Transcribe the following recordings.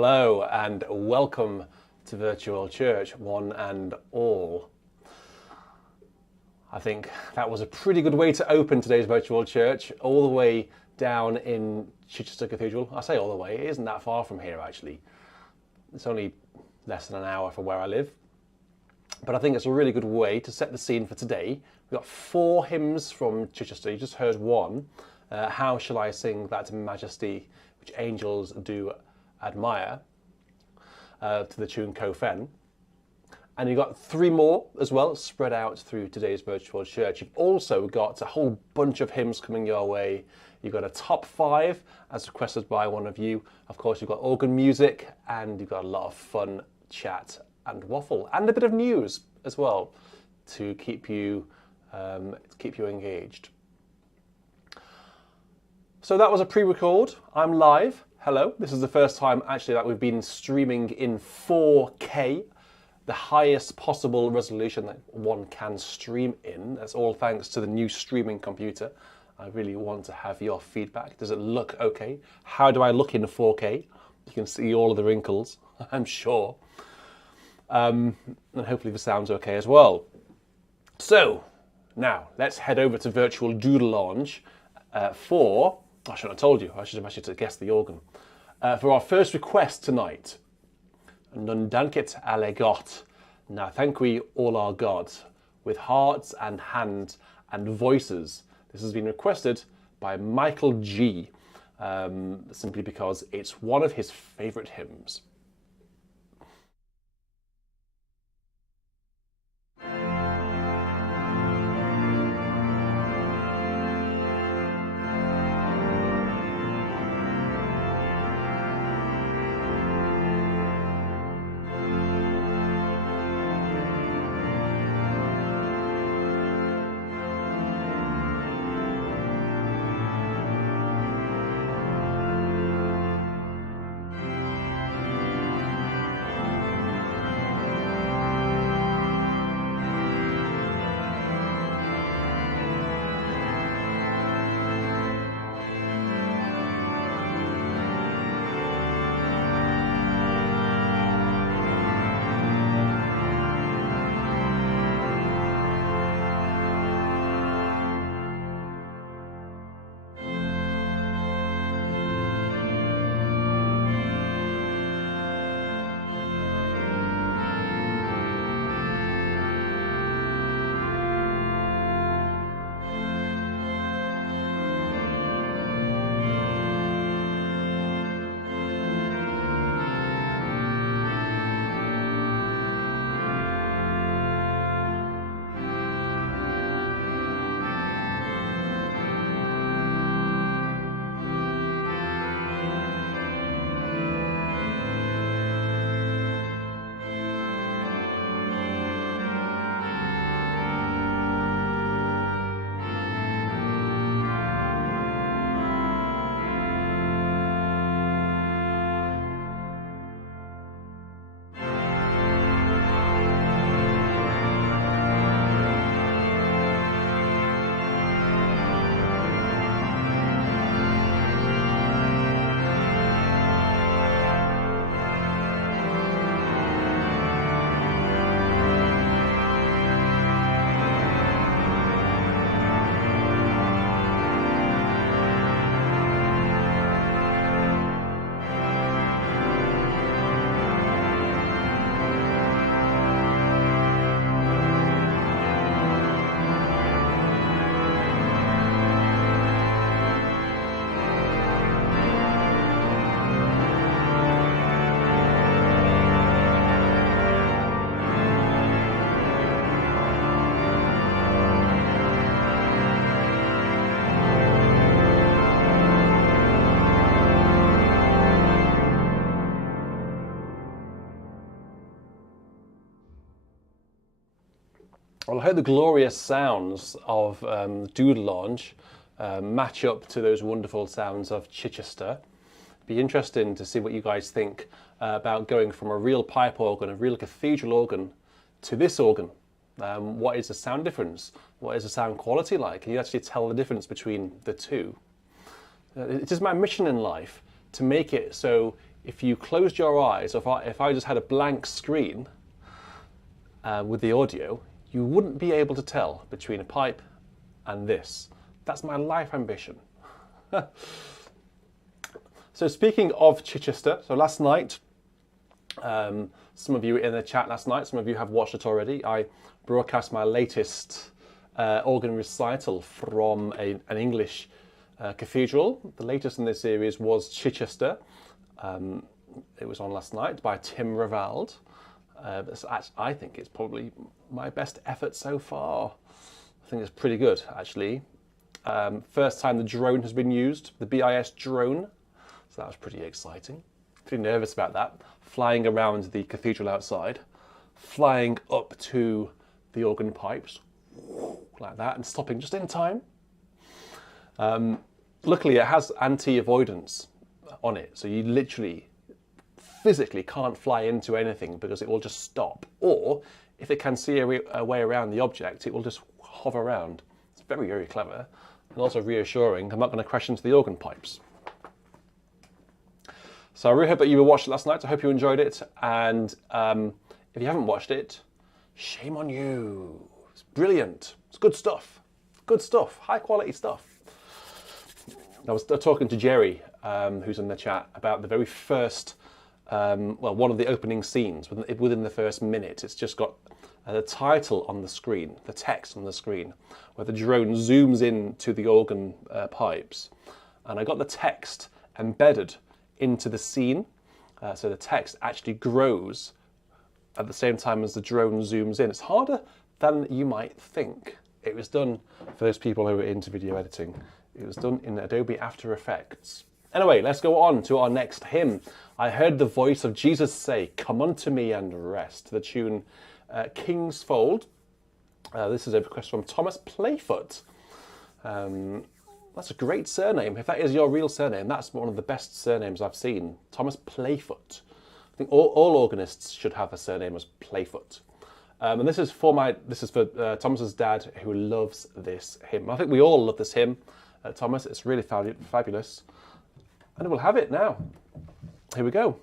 Hello and welcome to Virtual Church, one and all. I think that was a pretty good way to open today's Virtual Church, all the way down in Chichester Cathedral. I say all the way, it isn't that far from here actually. It's only less than an hour from where I live. But I think it's a really good way to set the scene for today. We've got 4 hymns from Chichester. You just heard one. How shall I sing that majesty which angels do admire, to the tune Co-Fen. And you've got 3 more as well spread out through today's Virtual Church. You've also got a whole bunch of hymns coming your way. You've got a top 5 as requested by one of you. Of course, you've got organ music and you've got a lot of fun chat and waffle and a bit of news as well to keep you engaged. So that was a pre-record. I'm live. Hello. This is the first time actually that we've been streaming in 4K, the highest possible resolution that one can stream in. That's all thanks to the new streaming computer. I really want to have your feedback. Does it look okay? How do I look in 4K? You can see all of the wrinkles, I'm sure. And hopefully the sound's okay as well. So now let's head over to Virtual Doodle Lounge for, I shouldn't have told you, I should have asked you to guess the organ. For our first request tonight, Nun dankit alle Gott. Now thank we all our God, with hearts and hands and voices. This has been requested by Michael G, simply because it's one of his favourite hymns. Well, I hope the glorious sounds of Doodle Lounge match up to those wonderful sounds of Chichester. It'd be interesting to see what you guys think about going from a real pipe organ, a real cathedral organ, to this organ. What is the sound difference? What is the sound quality like? Can you actually tell the difference between the two? It is my mission in life to make it so if you closed your eyes, if I just had a blank screen with the audio, you wouldn't be able to tell between a pipe and this. That's my life ambition. So speaking of Chichester, so last night, some of you were in the chat last night, some of you have watched it already. I broadcast my latest organ recital from an English cathedral. The latest in this series was Chichester. It was on last night by Tim Ravald. I think it's probably my best effort so far. I think it's pretty good, actually. First time the drone has been used, the BIS drone. So that was pretty exciting. Pretty nervous about that. Flying around the cathedral outside, flying up to the organ pipes, like that, and stopping just in time. Luckily, it has anti-avoidance on it, so you literally, physically can't fly into anything because it will just stop. Or, if it can see a way around the object, it will just hover around. It's very, very clever, and also reassuring. I'm not going to crash into the organ pipes. So I really hope that you watched it last night. I hope you enjoyed it. And if you haven't watched it, shame on you. It's brilliant. It's good stuff. Good stuff. High quality stuff. I was talking to Jerry, who's in the chat, about the very first, one of the opening scenes within the first minute. It's just got the title on the screen, the text on the screen, where the drone zooms in to the organ pipes. And I got the text embedded into the scene, so the text actually grows at the same time as the drone zooms in. It's harder than you might think. It was done, for those people who are into video editing, it was done in Adobe After Effects. Anyway, let's go on to our next hymn. I heard the voice of Jesus say, "Come unto me and rest," the tune King's Fold. This is a request from Thomas Playfoot. That's a great surname. If that is your real surname, that's one of the best surnames I've seen. Thomas Playfoot. I think all organists should have a surname as Playfoot. And this is for Thomas's dad, who loves this hymn. I think we all love this hymn, Thomas. It's really fabulous. And we'll have it now. Here we go.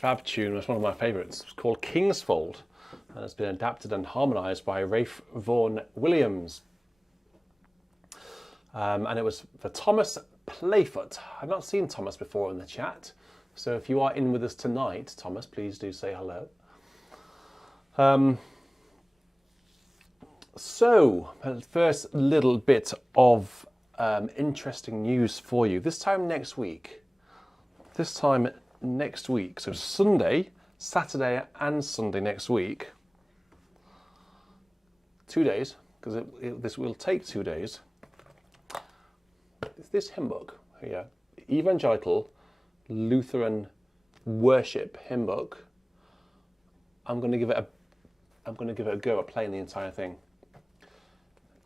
fab tune. It's one of my favourites. It's called Kingsfold, and it's been adapted and harmonised by Rafe Vaughan Williams. And it was for Thomas Playfoot. I've not seen Thomas before in the chat, so if you are in with us tonight, Thomas, please do say hello. So, first little bit of interesting news for you. This time next week, so Sunday, Saturday and Sunday next week, 2 days, because this will take 2 days. It's this hymn book here, Evangelical Lutheran Worship Hymn Book. I'm going to give it a go at playing the entire thing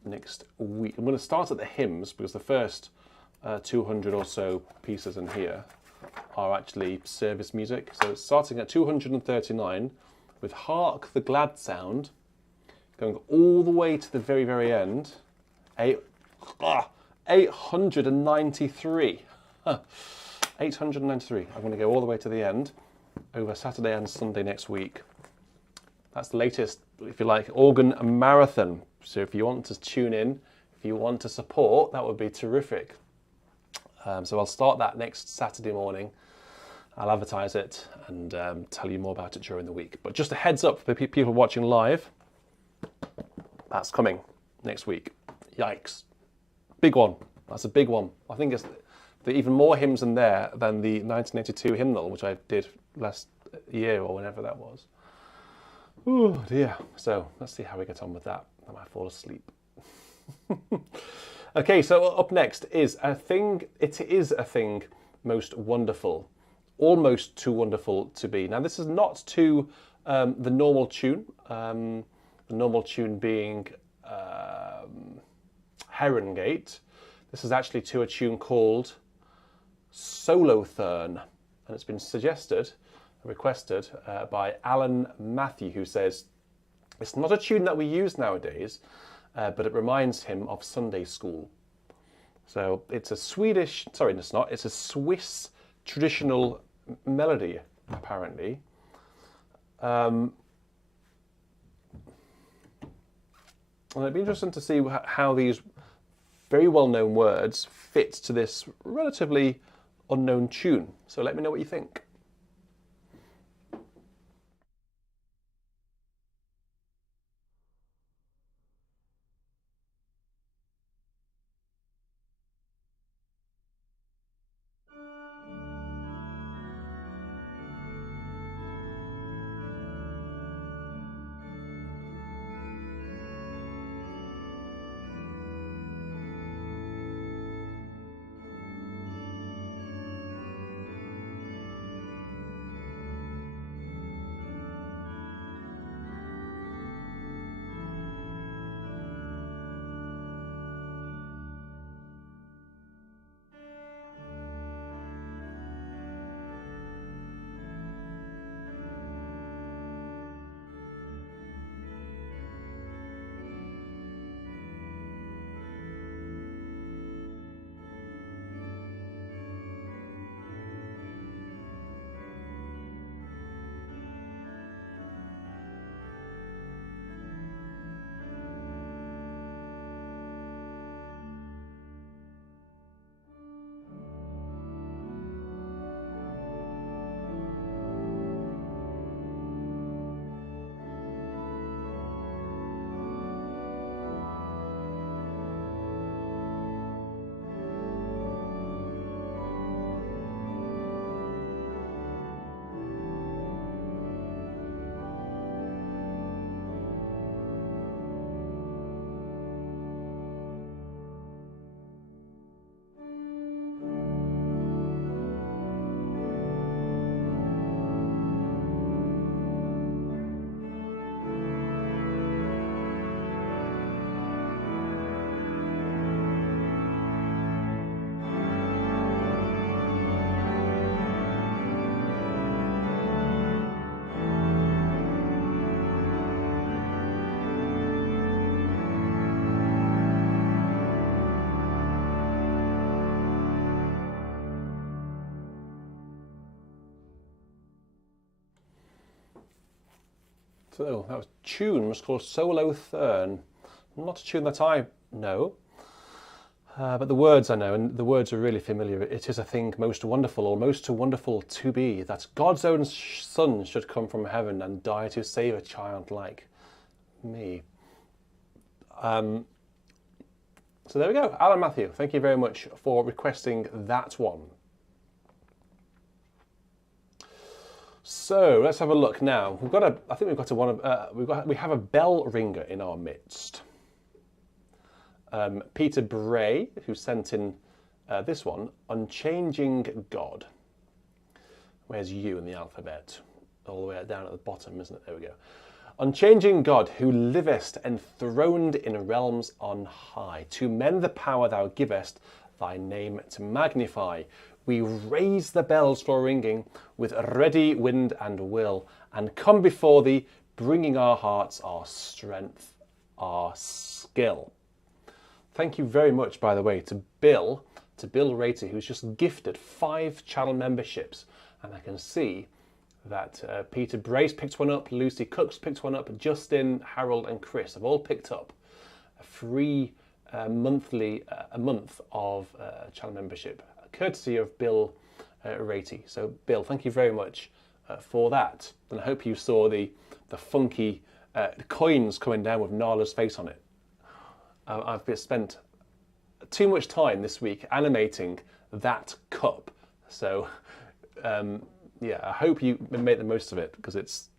next week. I'm going to start at the hymns because the first 200 or so pieces in here are actually service music. So it's starting at 239 with Hark the Glad Sound, going all the way to the very, very end. 893. 893. I'm going to go all the way to the end over Saturday and Sunday next week. That's the latest, if you like, organ marathon. So if you want to tune in, if you want to support, that would be terrific. So I'll start that next Saturday morning. I'll advertise it and tell you more about it during the week. But just a heads up for people watching live, that's coming next week. Yikes. Big one. That's a big one. I think there are even more hymns in there than the 1982 hymnal, which I did last year or whenever that was. Oh dear. So let's see how we get on with that. I might fall asleep. Okay, so up next is a thing. It is a thing most wonderful, almost too wonderful to be. Now this is not to the normal tune. The normal tune being Herongate. This is actually to a tune called Solothurn, and it's been requested by Alan Matthew, who says it's not a tune that we use nowadays, but it reminds him of Sunday school. So it's a it's a Swiss traditional melody, apparently. And it'd be interesting to see how these very well-known words fit to this relatively unknown tune. So let me know what you think. So that was tune was called Solo Thurn. Not a tune that I know, but the words I know, and the words are really familiar. It is a thing most wonderful, or most too wonderful to be, that God's own Son should come from heaven and die to save a child like me. So there we go. Alan Matthew, thank you very much for requesting that one. So let's have a look now. I think we have a bell ringer in our midst. Peter Bray, who sent in this one, Unchanging God. Where's U in the alphabet? All the way down at the bottom, isn't it? There we go. Unchanging God, who livest enthroned in realms on high, to men the power thou givest, thy name to magnify. We raise the bells for ringing with ready wind and will, and come before thee, bringing our hearts, our strength, our skill. Thank you very much, by the way, to Bill Raty, who's just gifted 5 channel memberships. And I can see that Peter Brace picked one up, Lucy Cooks picked one up, Justin, Harold and Chris have all picked up a free a month of channel membership, courtesy of Bill Raty. So Bill, thank you very much for that. And I hope you saw the funky coins coming down with Nala's face on it. I've spent too much time this week animating that cup. So yeah, I hope you make the most of it, because it's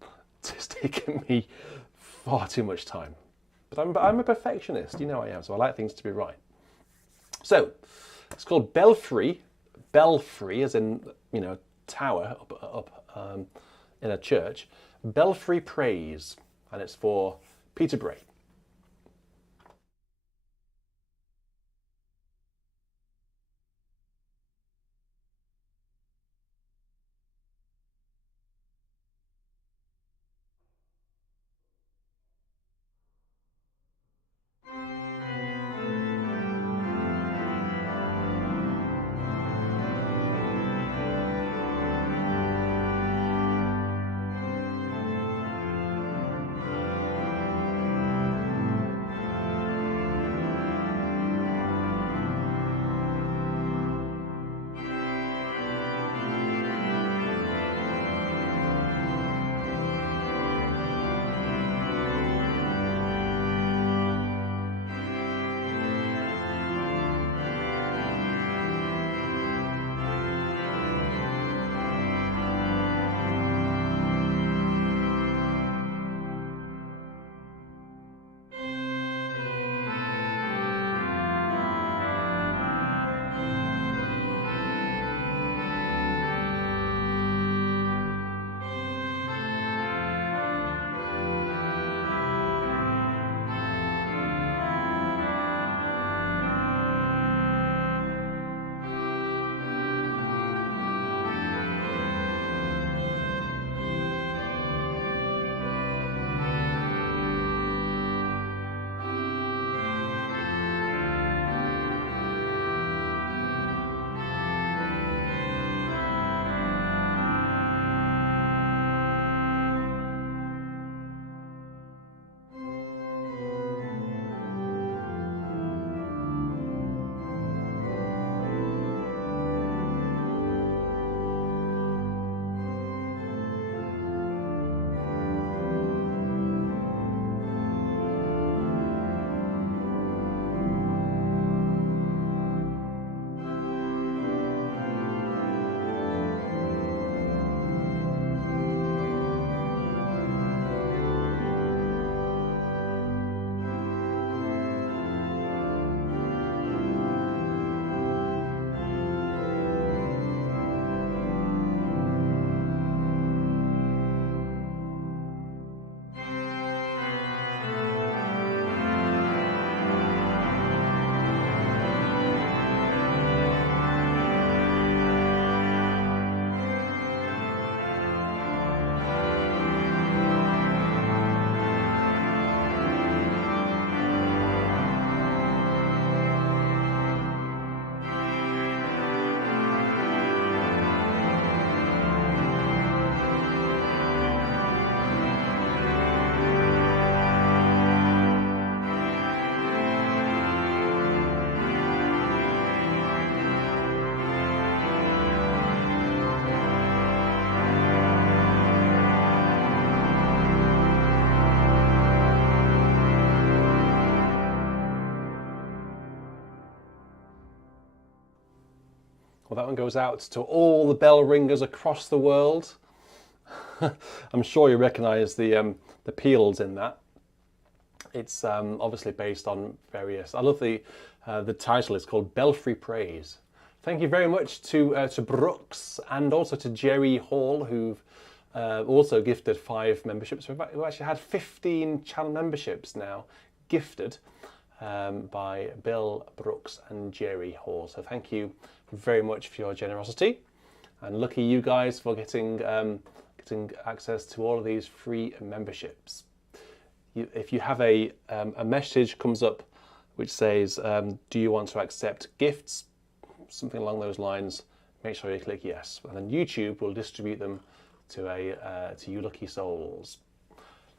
taken me far too much time. But I'm a perfectionist, you know I am, so I like things to be right. So it's called Belfry as in, you know, tower up in a church. Belfry Praise, and it's for Peter Bray. Well, that one goes out to all the bell ringers across the world. I'm sure you recognise the peals in that. It's obviously based on various. I love the title. It's called Belfry Praise. Thank you very much to Brooks and also to Jerry Hall, who've also gifted 5 memberships. We've actually had 15 channel memberships now gifted by Bill Brooks and Jerry Hall. So thank you very much for your generosity, and lucky you guys for getting access to all of these free memberships. If you have a message comes up which says, do you want to accept gifts? Something along those lines, make sure you click yes, and then YouTube will distribute them to you lucky souls.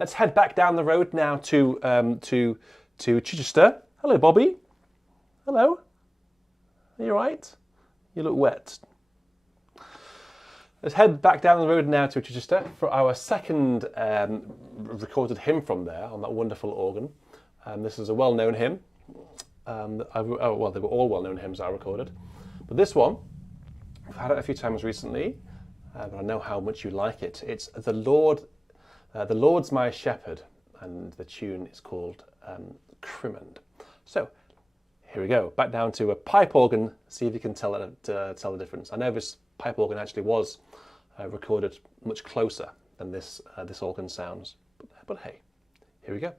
Let's head back down the road now to Chichester. Hello, Bobby. Hello. Are you all right? You look wet. Let's head back down the road now to Chichester for our second recorded hymn from there on that wonderful organ. This is a well-known hymn. Well, they were all well-known hymns I recorded. But this one, I've had it a few times recently, but I know how much you like it. It's the Lord's my shepherd, and the tune is called Crimond. So here we go, back down to a pipe organ. See if you can tell the difference. I know this pipe organ actually was recorded much closer than this organ sounds, but hey, here we go.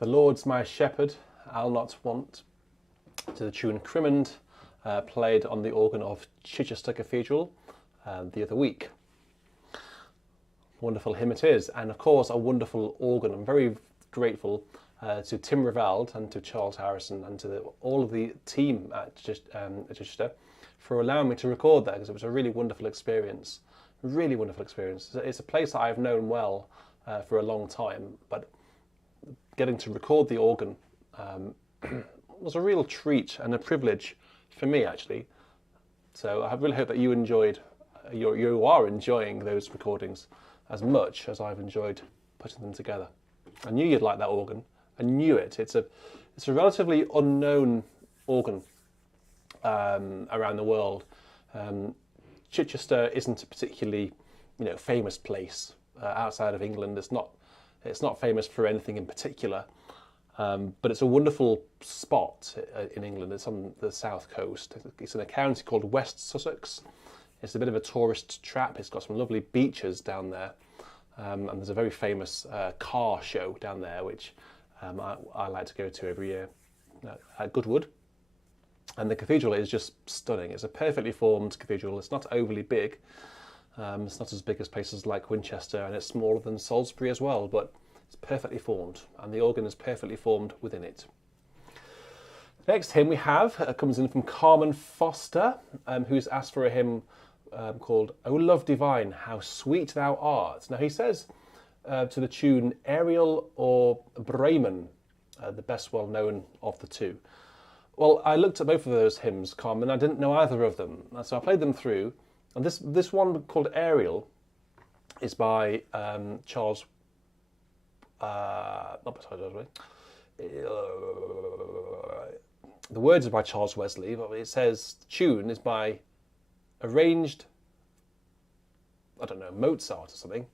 The Lord's my shepherd, I'll not want, to the tune Crimond, played on the organ of Chichester Cathedral the other week. Wonderful hymn it is, and of course a wonderful organ. I'm very grateful to Tim Rivald and to Charles Harrison and to all of the team at Chichester for allowing me to record that, because it was a really wonderful experience. Really wonderful experience. It's a place that I've known well for a long time, but getting to record the organ was a real treat and a privilege for me, actually. So I really hope that you are enjoying those recordings as much as I've enjoyed putting them together. I knew you'd like that organ. I knew it. It's a relatively unknown organ around the world. Chichester isn't a particularly, famous place outside of England. It's not famous for anything in particular, but it's a wonderful spot in England. It's on the south coast. It's in a county called West Sussex. It's a bit of a tourist trap. It's got some lovely beaches down there, and there's a very famous car show down there, which I like to go to every year at Goodwood. And the cathedral is just stunning. It's a perfectly formed cathedral. It's not overly big. It's not as big as places like Winchester, and it's smaller than Salisbury as well, but it's perfectly formed, and the organ is perfectly formed within it. The next hymn we have comes in from Carmen Foster, who's asked for a hymn called O Love Divine, How Sweet Thou Art. Now he says to the tune Ariel or Bremen, the best well-known of the two. Well, I looked at both of those hymns, Carmen, I didn't know either of them, so I played them through. And this one called Ariel is by Charles, not by Charles Wesley. The words are by Charles Wesley, but it says the tune is by arranged, I don't know, Mozart or something.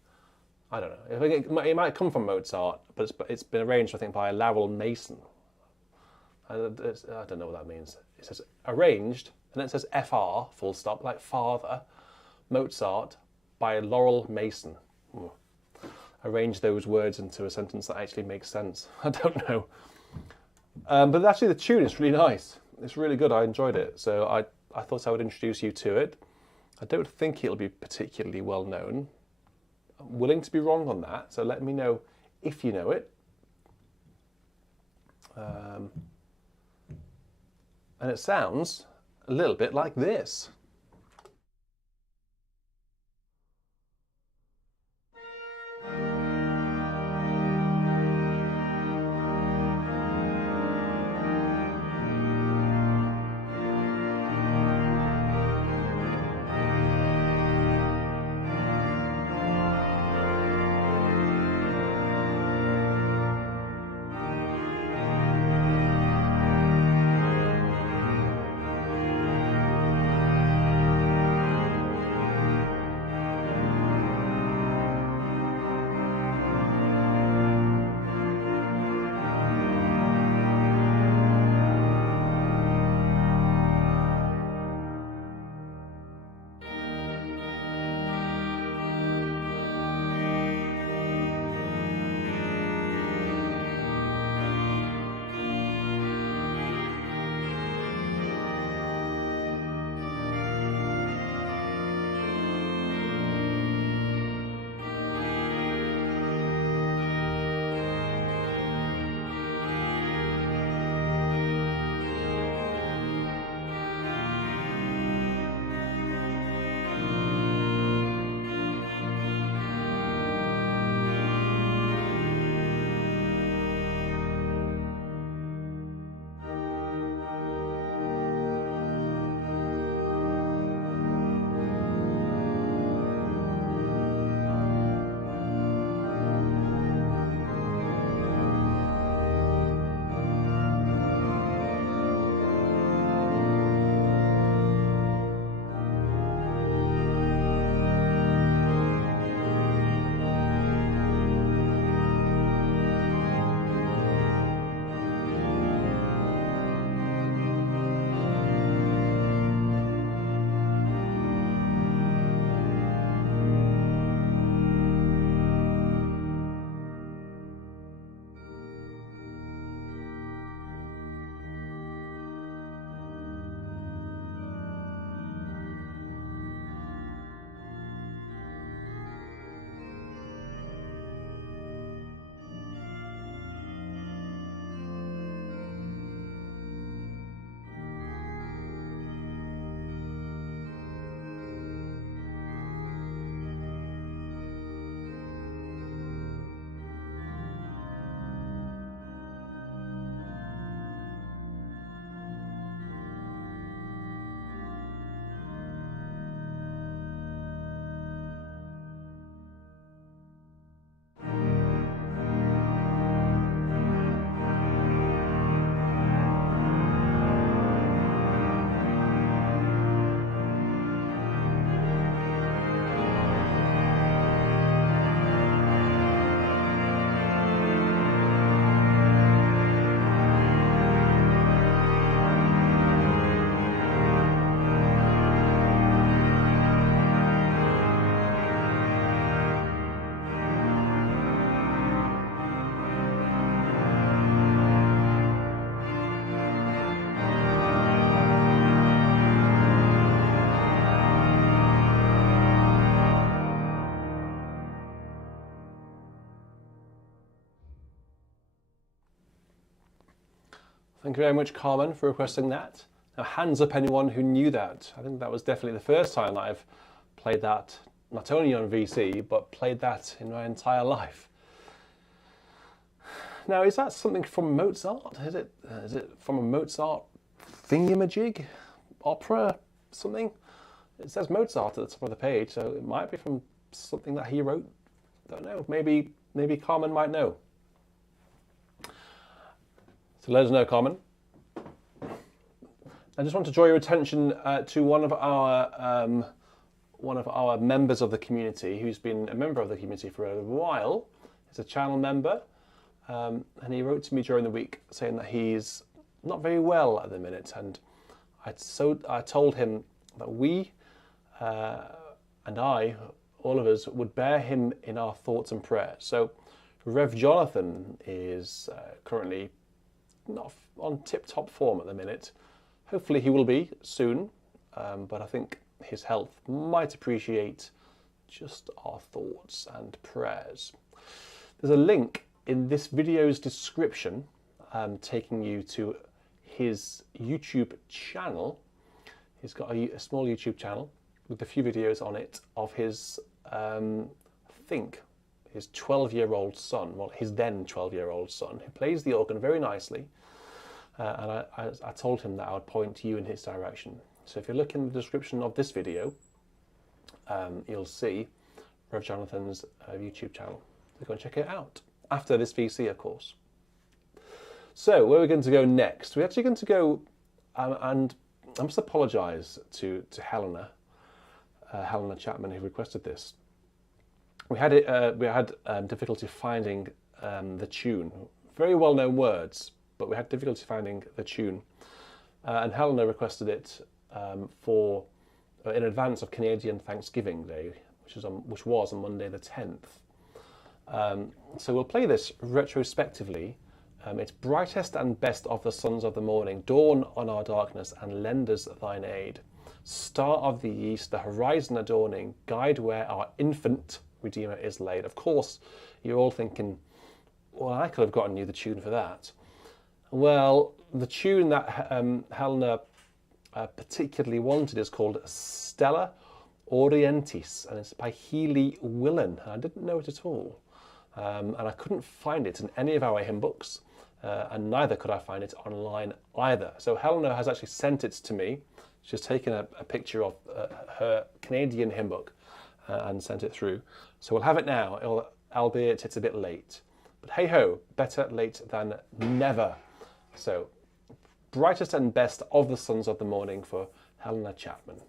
I don't know. It might come from Mozart, but it's been arranged, I think, by Laurel Mason. I don't know what that means. It says arranged, and then it says FR, full stop, like father, Mozart, by Laurel Mason. Arrange those words into a sentence that actually makes sense. I don't know. But actually the tune is really nice. It's really good. I enjoyed it. So I thought I would introduce you to it. I don't think it'll be particularly well known. I'm willing to be wrong on that, so let me know if you know it. And it sounds a little bit like this. Thank you very much, Carmen, for requesting that. Now, hands up anyone who knew that. I think that was definitely the first time that I've played that, not only on VC, but played that in my entire life. Now, is that something from Mozart? Is it from a Mozart thingamajig? Opera? Something? It says Mozart at the top of the page, so it might be from something that he wrote. Don't know. Maybe Carmen might know. So let us know, Carmen. I just want to draw your attention to one of our members of the community, who's been a member of the community for a while. He's a channel member, and he wrote to me during the week saying that he's not very well at the minute, and I told him that we and I, all of us, would bear him in our thoughts and prayers. So Rev Jonathan is currently not on tip-top form at the minute. Hopefully he will be soon, but I think his health might appreciate just our thoughts and prayers. There's a link in this video's description taking you to his YouTube channel. He's got a small YouTube channel with a few videos on it of his, I think, his 12-year-old son, well, his then 12-year-old son, who plays the organ very nicely. And I told him that I would point you in his direction. So if you look in the description of this video, you'll see Rev Jonathan's YouTube channel. So go and check it out. After this VC, of course. So where are we going to go next? We're actually going to go, and I must apologise to Helena Chapman, who requested this. We had difficulty finding the tune. Very well-known words, but we had difficulty finding the tune. And Helena requested it in advance of Canadian Thanksgiving Day, which was on Monday the 10th. So we'll play this retrospectively. It's brightest and best of the sons of the morning, dawn on our darkness and lend us thine aid. Star of the east, the horizon adorning, guide where our infant Redeemer is laid. Of course, you're all thinking, well, I could have gotten you the tune for that. Well, the tune that Helena particularly wanted is called Stella Orientis, and it's by Healy Willan. I didn't know it at all, and I couldn't find it in any of our hymn books, and neither could I find it online either. So Helena has actually sent it to me. She's taken a picture of her Canadian hymn book and sent it through. So we'll have it now, albeit it's a bit late. But hey ho, better late than never. So, brightest and best of the sons of the morning for Helena Chapman.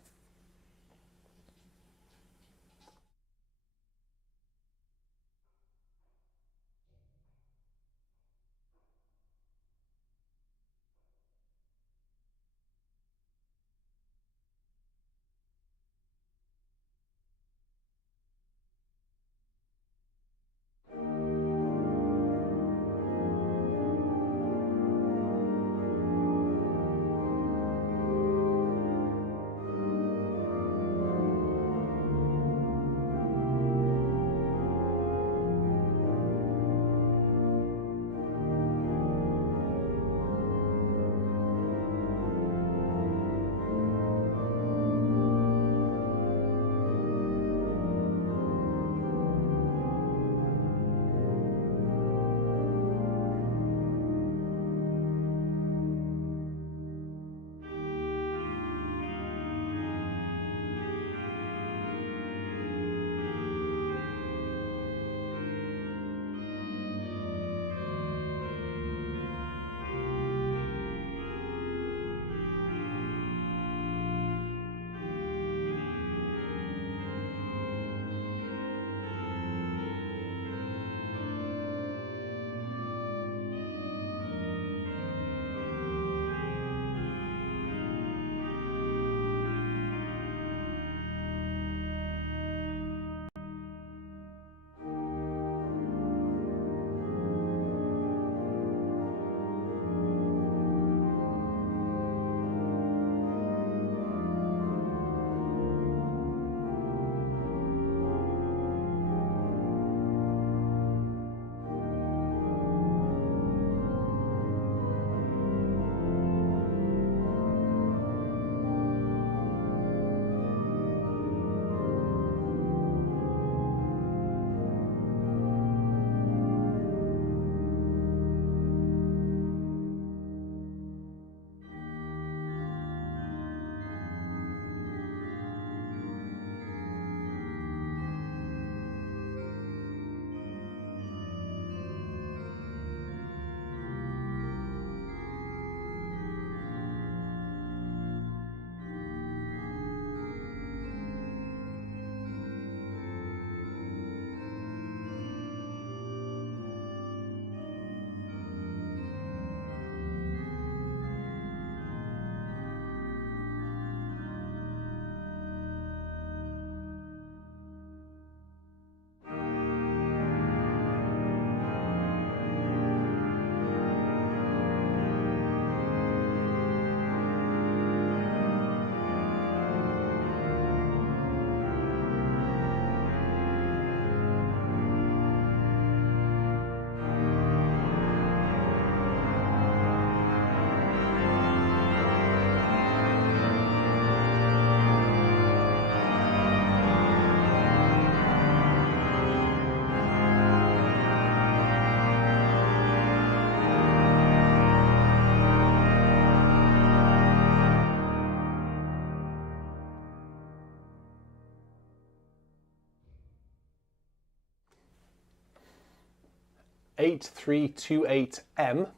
8328M.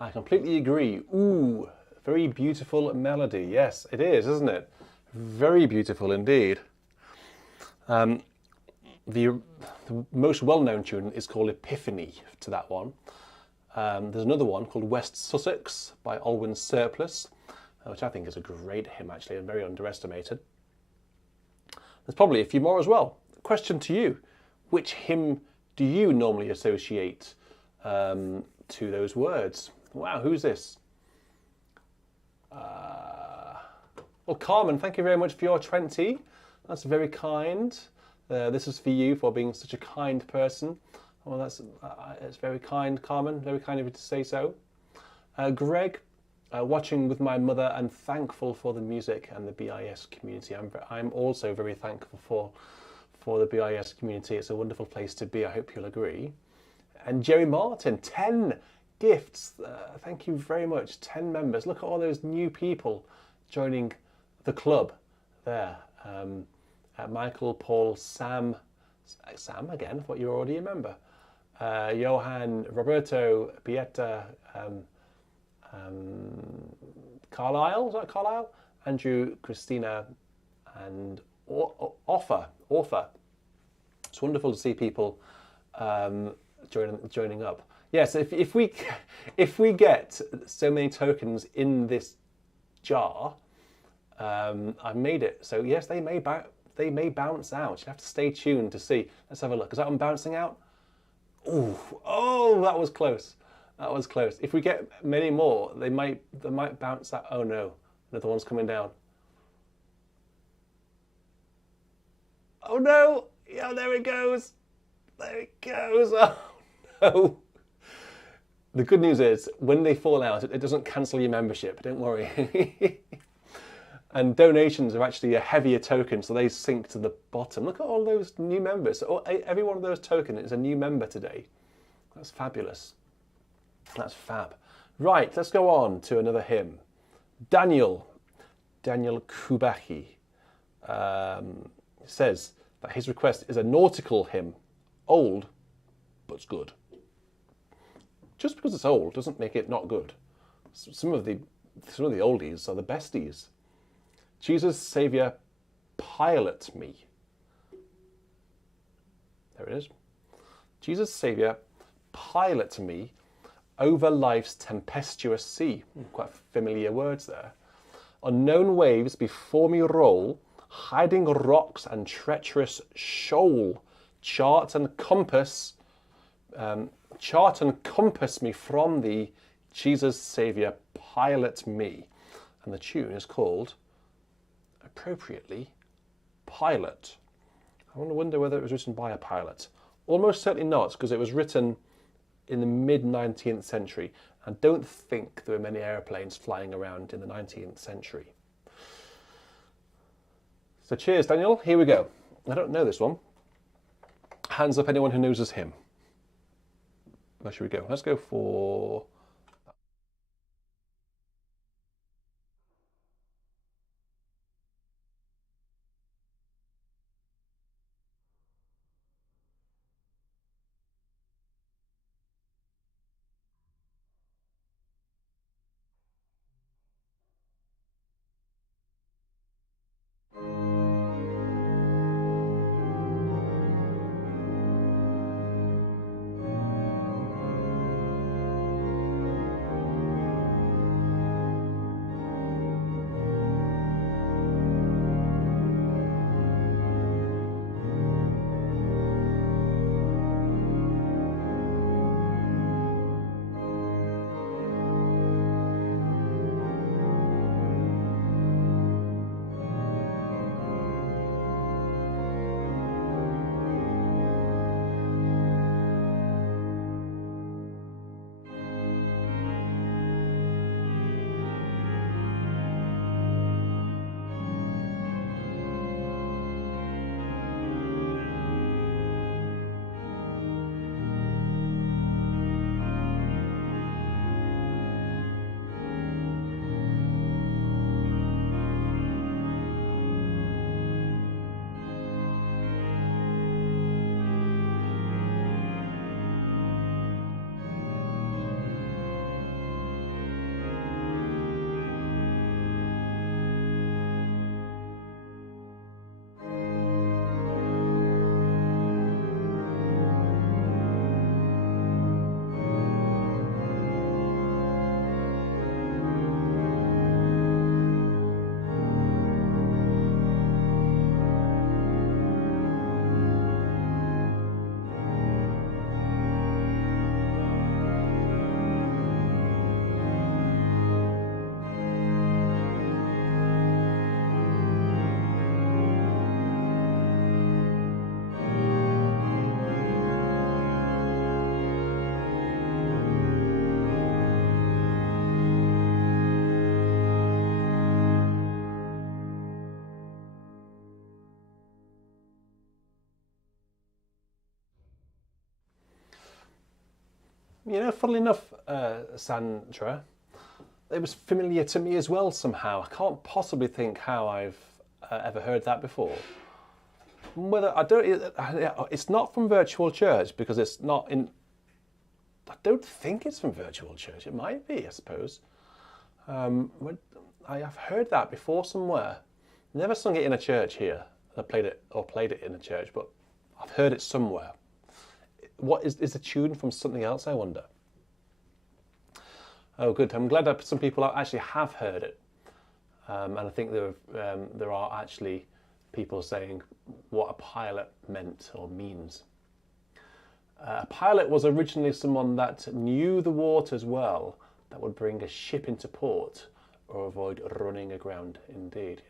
I completely agree. Ooh, very beautiful melody. Yes, it is, isn't it? Very beautiful indeed. The most well-known tune is called Epiphany to that one. There's another one called West Sussex by Alwyn Surplus, which I think is a great hymn actually and very underestimated. There's probably a few more as well. Question to you, which hymn do you normally associate to those words? Wow, who's this? Well, Carmen, thank you very much for your 20. That's very kind. This is for you for being such a kind person. Well, it's very kind, Carmen. Very kind of you to say so. Greg, watching with my mother and thankful for the music and the BIS community. I'm also very thankful for the BIS community. It's a wonderful place to be. I hope you'll agree. And Jerry Martin, 10 gifts. Thank you very much. 10 members. Look at all those new people joining the club there. Michael, Paul, Sam again, I thought you were already a member. Johan, Roberto, Pieta, Carlisle, is that Carlisle? Andrew, Christina, and Offer. It's wonderful to see people joining up. Yes, if we get so many tokens in this jar, I've made it. So yes, they may bounce out. You have to stay tuned to see. Let's have a look. Is that one bouncing out? Ooh, oh, that was close. That was close. If we get many more, they might bounce out. Oh no, another one's coming down. Oh no! Yeah, there it goes. There it goes. Oh no. The good news is, when they fall out, it doesn't cancel your membership. Don't worry. And donations are actually a heavier token, so they sink to the bottom. Look at all those new members. Every one of those tokens is a new member today. That's fabulous. That's fab. Right, let's go on to another hymn. Daniel Kubaki says that his request is a nautical hymn. Old, but it's good. Just because it's old doesn't make it not good. Some of the oldies are the besties. Jesus, Saviour, pilot me. There it is. Jesus, Saviour, pilot me over life's tempestuous sea. Quite familiar words there. Unknown waves before me roll, hiding rocks and treacherous shoal. Chart and compass me from thee, Jesus, Saviour, pilot me. And the tune is called, appropriately, Pilot. I wonder whether it was written by a pilot. Almost certainly not, because it was written in the mid-19th century. I don't think there were many airplanes flying around in the 19th century. So cheers, Daniel. Here we go. I don't know this one. Hands up anyone who knows this hymn. Where should we go? Let's go for... You know, funnily enough, Sandra, it was familiar to me as well somehow. I can't possibly think how I've ever heard that before. Whether I don't, it's not from Virtual Church because it's not in. I don't think it's from Virtual Church. It might be, I suppose. I have heard that before somewhere. Never sung it in a church here. I played it in a church, but I've heard it somewhere. What is the tune from something else, I wonder? Oh, good. I'm glad that some people actually have heard it, and I think there are actually people saying what a pilot meant or means. A pilot was originally someone that knew the waters well, that would bring a ship into port or avoid running aground. Indeed.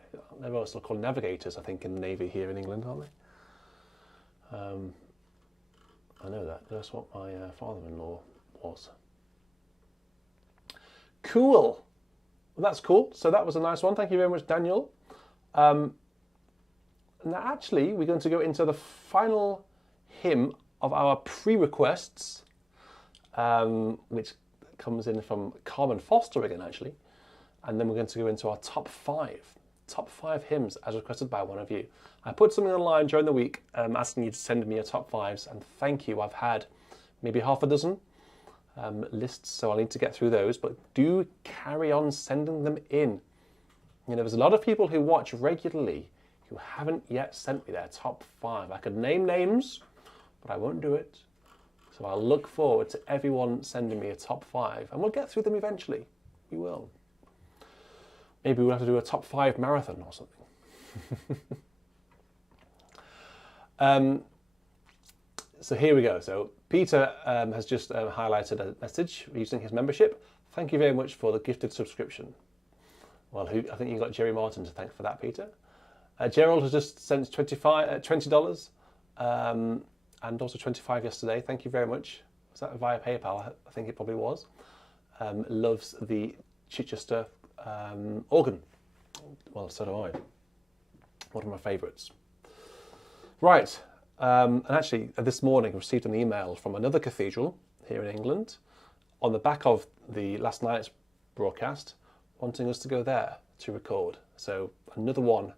They're also called navigators, I think, in the Navy here in England, aren't they? I know that. That's what my father-in-law was. Cool. Well, that's cool. So that was a nice one. Thank you very much, Daniel. Now, actually, we're going to go into the final hymn of our pre-requests, which comes in from Carmen Foster again, actually. And then we're going to go into our top five hymns as requested by one of you. I put something online during the week asking you to send me your top fives, and thank you. I've had maybe half a dozen lists, so I'll need to get through those, but do carry on sending them in. You know, there's a lot of people who watch regularly who haven't yet sent me their top five. I could name names, but I won't do it. So I'll look forward to everyone sending me a top five, and we'll get through them eventually. We will. Maybe we'll have to do a top five marathon or something. So here we go. So Peter has just highlighted a message using his membership. Thank you very much for the gifted subscription. Well, I think you got Jerry Martin to thank for that, Peter. Gerald has just sent $20 and also 25 yesterday. Thank you very much. Was that via PayPal? I think it probably was. Loves the Chichester organ. Well, so do I. One of my favourites. Right. And actually, this morning I received an email from another cathedral here in England on the back of the last night's broadcast, wanting us to go there to record. So another one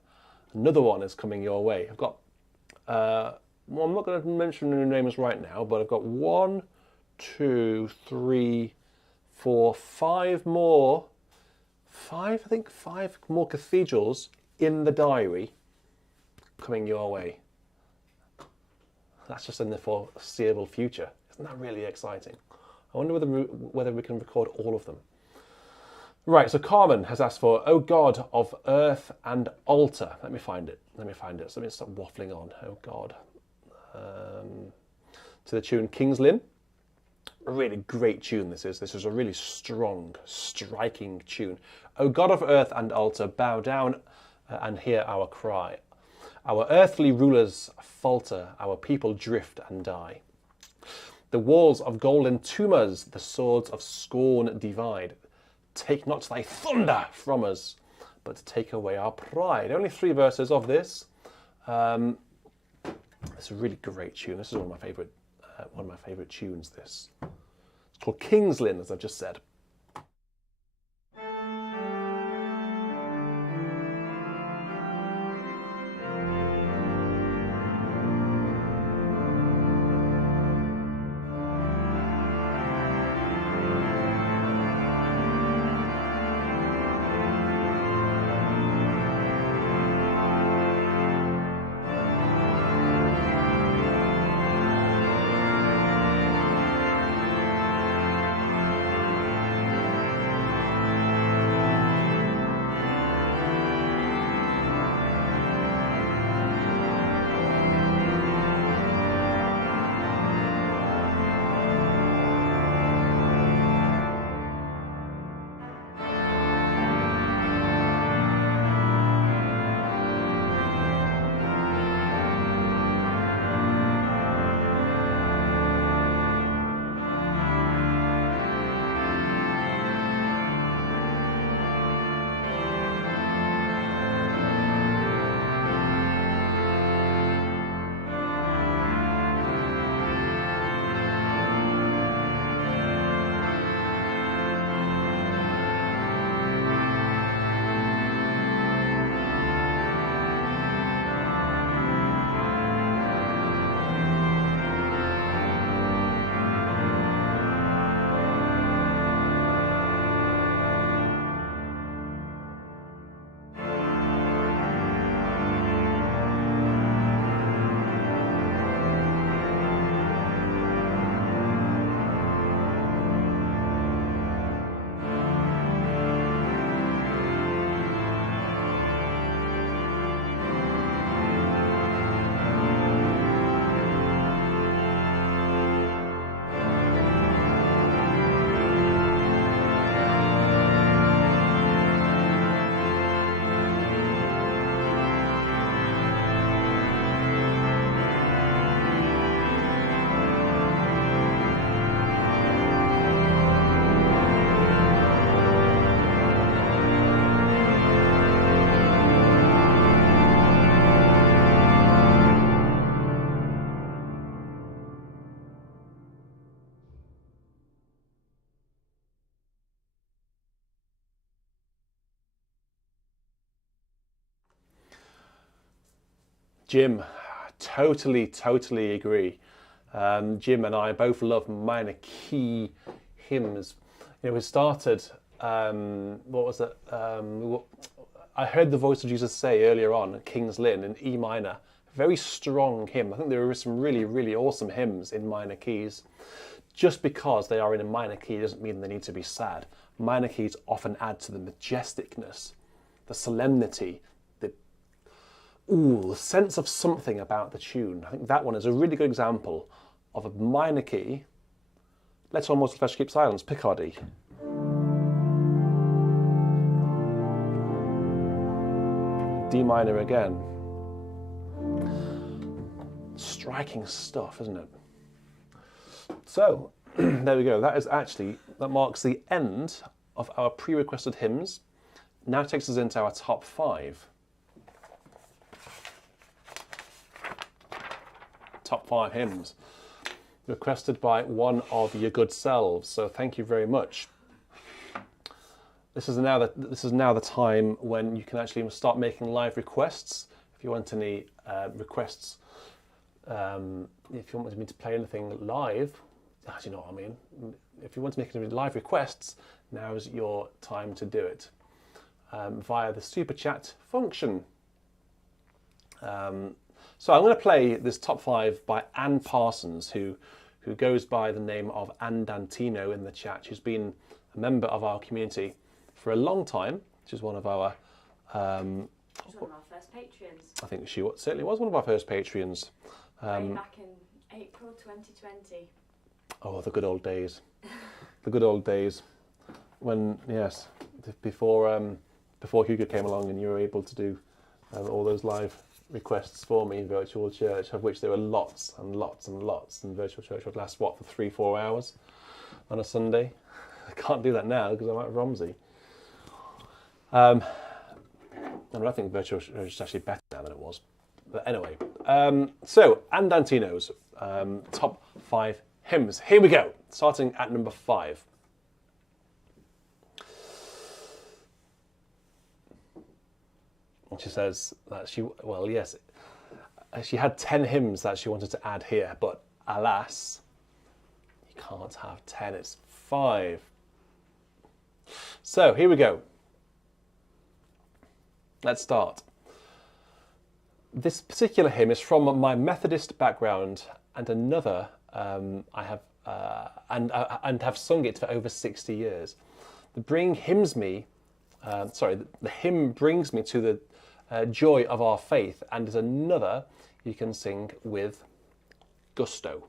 is coming your way. I've got, well, I'm not going to mention any names right now, but I've got 1, 2, 3, 4, 5 more. I think 5 more cathedrals in the diary coming your way. That's just in the foreseeable future. Isn't that really exciting? I wonder whether we can record all of them. Right, so Carmen has asked for, "O God of earth and altar." Let me find it. So let me stop waffling on. Oh God. To the tune King's Lynn. A really great tune this is. This is a really strong, striking tune. "O God of earth and altar, bow down and hear our cry. Our earthly rulers falter, our people drift and die. The walls of golden tumas, the swords of scorn divide. Take not thy thunder from us, but take away our pride." Only 3 verses of this. It's a really great tune. This is one of my favourite tunes. This. It's called King's Lynn, as I've just said. Jim, totally agree. Jim and I both love minor key hymns. You know, we started, what was it? I heard the voice of Jesus say earlier on, King's Lynn in E minor. Very strong hymn. I think there are some really awesome hymns in minor keys. Just because they are in a minor key doesn't mean they need to be sad. Minor keys often add to the majesticness, the solemnity, the sense of something about the tune. I think that one is a really good example of a minor key. Let's almost flesh keep silence, Picardy. D minor again. Striking stuff, isn't it? So, there we go. That marks the end of our pre-requested hymns. Now takes us into our top 5. Top 5 hymns requested by one of your good selves. So thank you very much. This is now the time when you can actually start making live requests. If you want any requests, if you want me to play anything live, as you know what I mean. If you want to make any live requests, now's your time to do it via the super chat function. So I'm going to play this top 5 by Anne Parsons, who goes by the name of Anne Dantino in the chat. She's been a member of our community for a long time. She's one of our... She's one of our first Patreons. I think she certainly was one of our first Patreons. Way back in April 2020. Oh, the good old days. The good old days. When, yes, before Hugo came along and you were able to do all those live requests for me in virtual church, of which there were lots and lots and lots, and virtual church would last, what, for 3-4 hours on a Sunday? I can't do that now because I'm at Romsey. I think virtual church is actually better now than it was. But anyway, so Anne Dantino's top 5 hymns. Here we go, starting at number 5. And she says that she had 10 hymns that she wanted to add here, but alas, you can't have 10, it's 5. So here we go. Let's start. This particular hymn is from my Methodist background, and another I have and have sung it for over 60 years. The hymn brings me to the joy of our faith, and is another you can sing with gusto.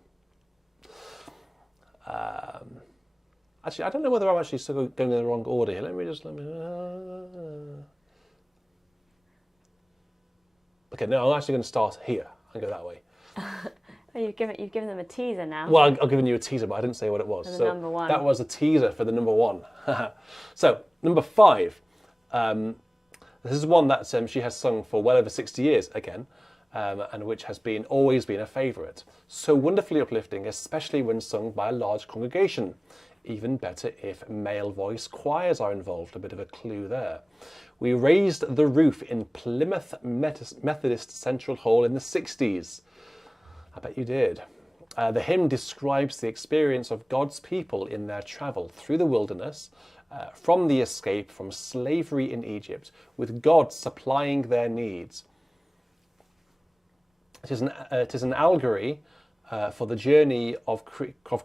Actually, I don't know whether I'm actually still going in the wrong order here. Let me. Okay, no, I'm actually going to start here and go that way. Well, you've given them a teaser now. Well, I've given you a teaser, but I didn't say what it was. For the number 1. That was a teaser for the number 1. So, number 5. This is one that she has sung for well over 60 years, again, and which has always been a favourite. So wonderfully uplifting, especially when sung by a large congregation. Even better if male voice choirs are involved, a bit of a clue there. We raised the roof in Plymouth Methodist Central Hall in the 60s. I bet you did. The hymn describes the experience of God's people in their travel through the wilderness, from the escape from slavery in Egypt, with God supplying their needs. It is an allegory for the journey of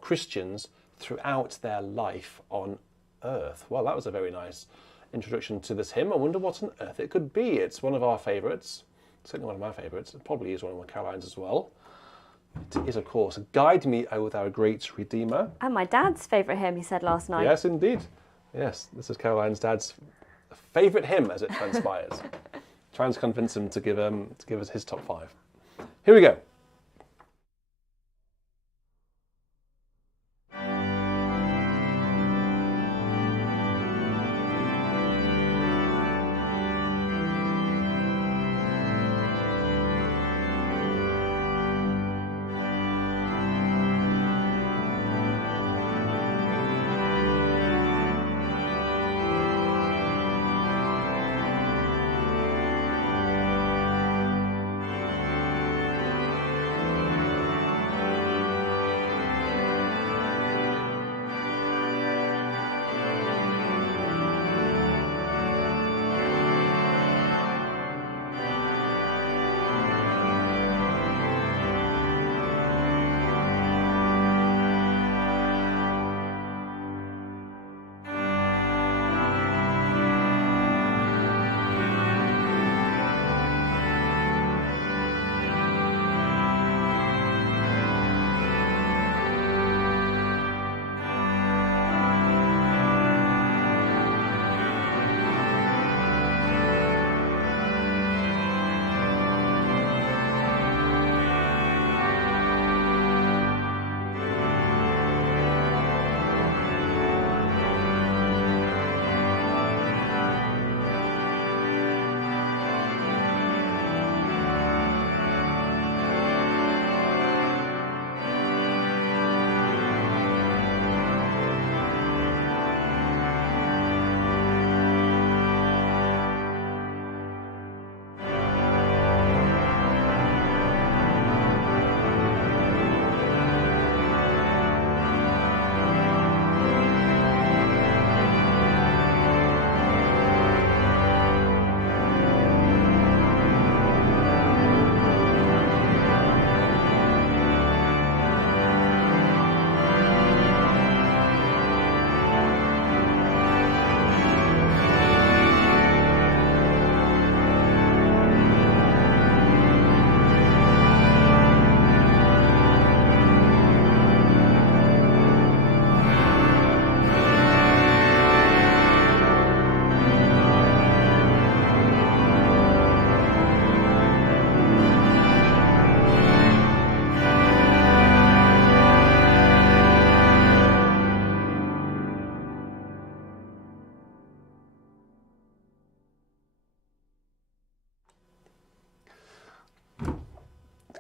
Christians throughout their life on earth. Well, that was a very nice introduction to this hymn. I wonder what on earth it could be. It's one of our favourites, certainly one of my favourites. It probably is one of Caroline's as well. It is, of course, Guide Me, O Thou Great Redeemer. And my dad's favourite hymn, he said last night. Yes, indeed. Yes, this is Caroline's dad's favourite hymn, as it transpires. Trying to convince him to give us his top 5. Here we go.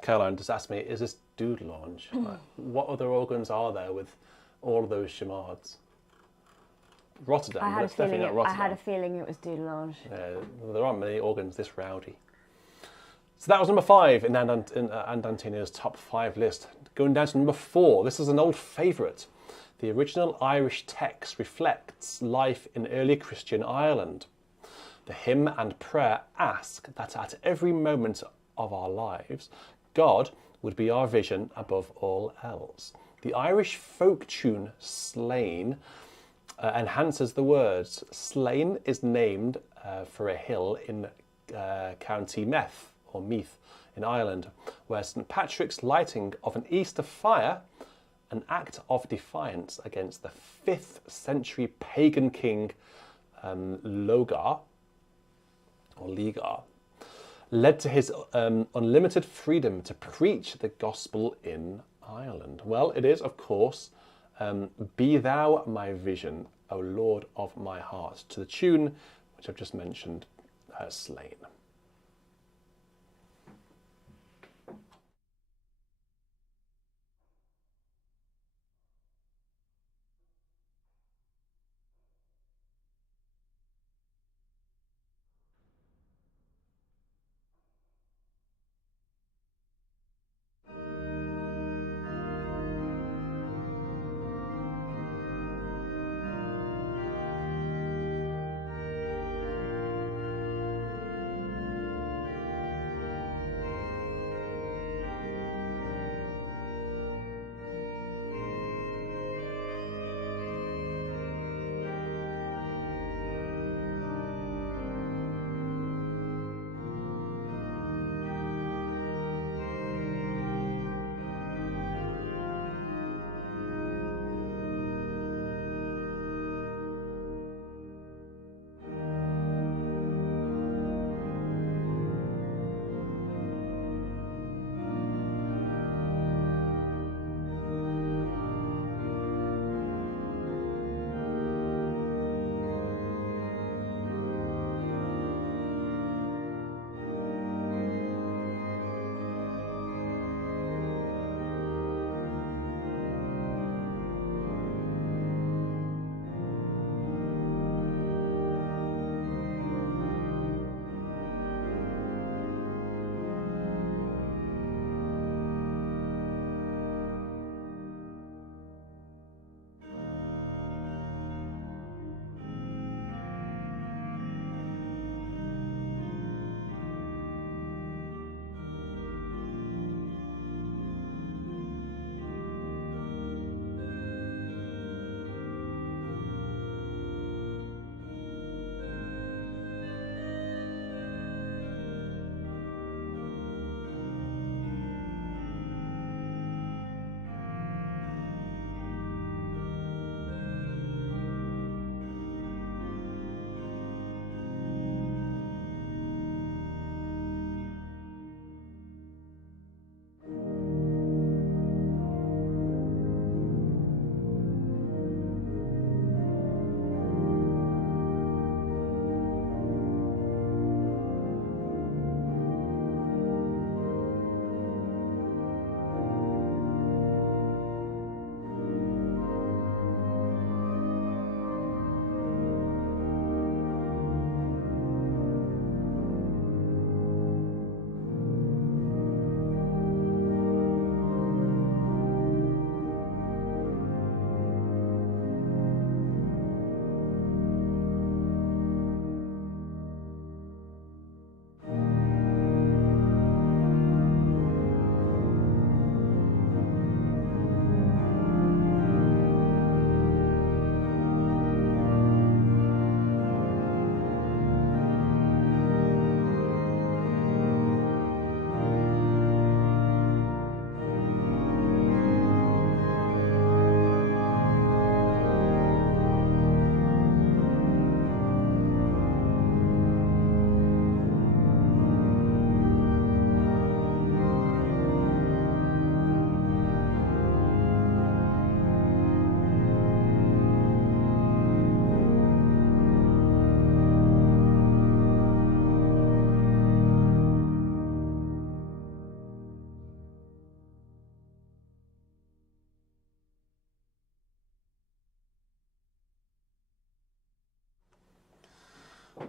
Caroline just asked me, is this Dude Lounge? Like, what other organs are there with all of those chamades? Rotterdam, but it's definitely not Rotterdam. I had a feeling it was Dudelange. Yeah, there aren't many organs this rowdy. So that was number 5 in Andantina's top 5 list. Going down to number 4, this is an old favourite. The original Irish text reflects life in early Christian Ireland. The hymn and prayer ask that at every moment of our lives, God would be our vision above all else. The Irish folk tune Slane enhances the words. Slane is named for a hill in County Meath, or Meath, in Ireland, where St Patrick's lighting of an Easter fire, an act of defiance against the 5th century pagan king Logar, or Ligar, led to his unlimited freedom to preach the gospel in Ireland. Well, it is, of course, Be Thou My Vision, O Lord of My Heart, to the tune which I've just mentioned, Slane.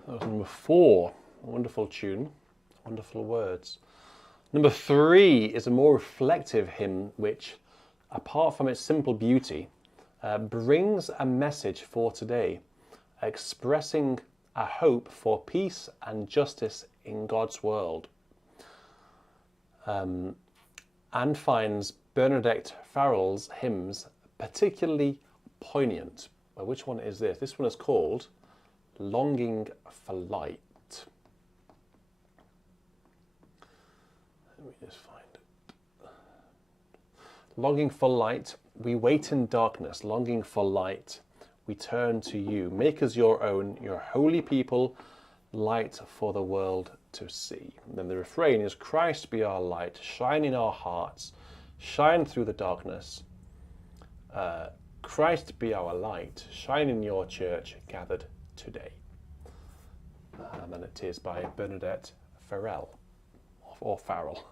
That was number 4. A wonderful tune, wonderful words. Number 3 is a more reflective hymn which, apart from its simple beauty, brings a message for today, expressing a hope for peace and justice in God's world, and finds Bernadette Farrell's hymns particularly poignant. Well, which one is this? This one is called Longing for Light. Let me just find it. Longing for light, we wait in darkness. Longing for light, we turn to you. Make us your own, your holy people, light for the world to see. And then the refrain is, Christ be our light, shine in our hearts, shine through the darkness. Christ be our light, shine in your church gathered today. And then it is by Bernadette Farrell, or Farrell.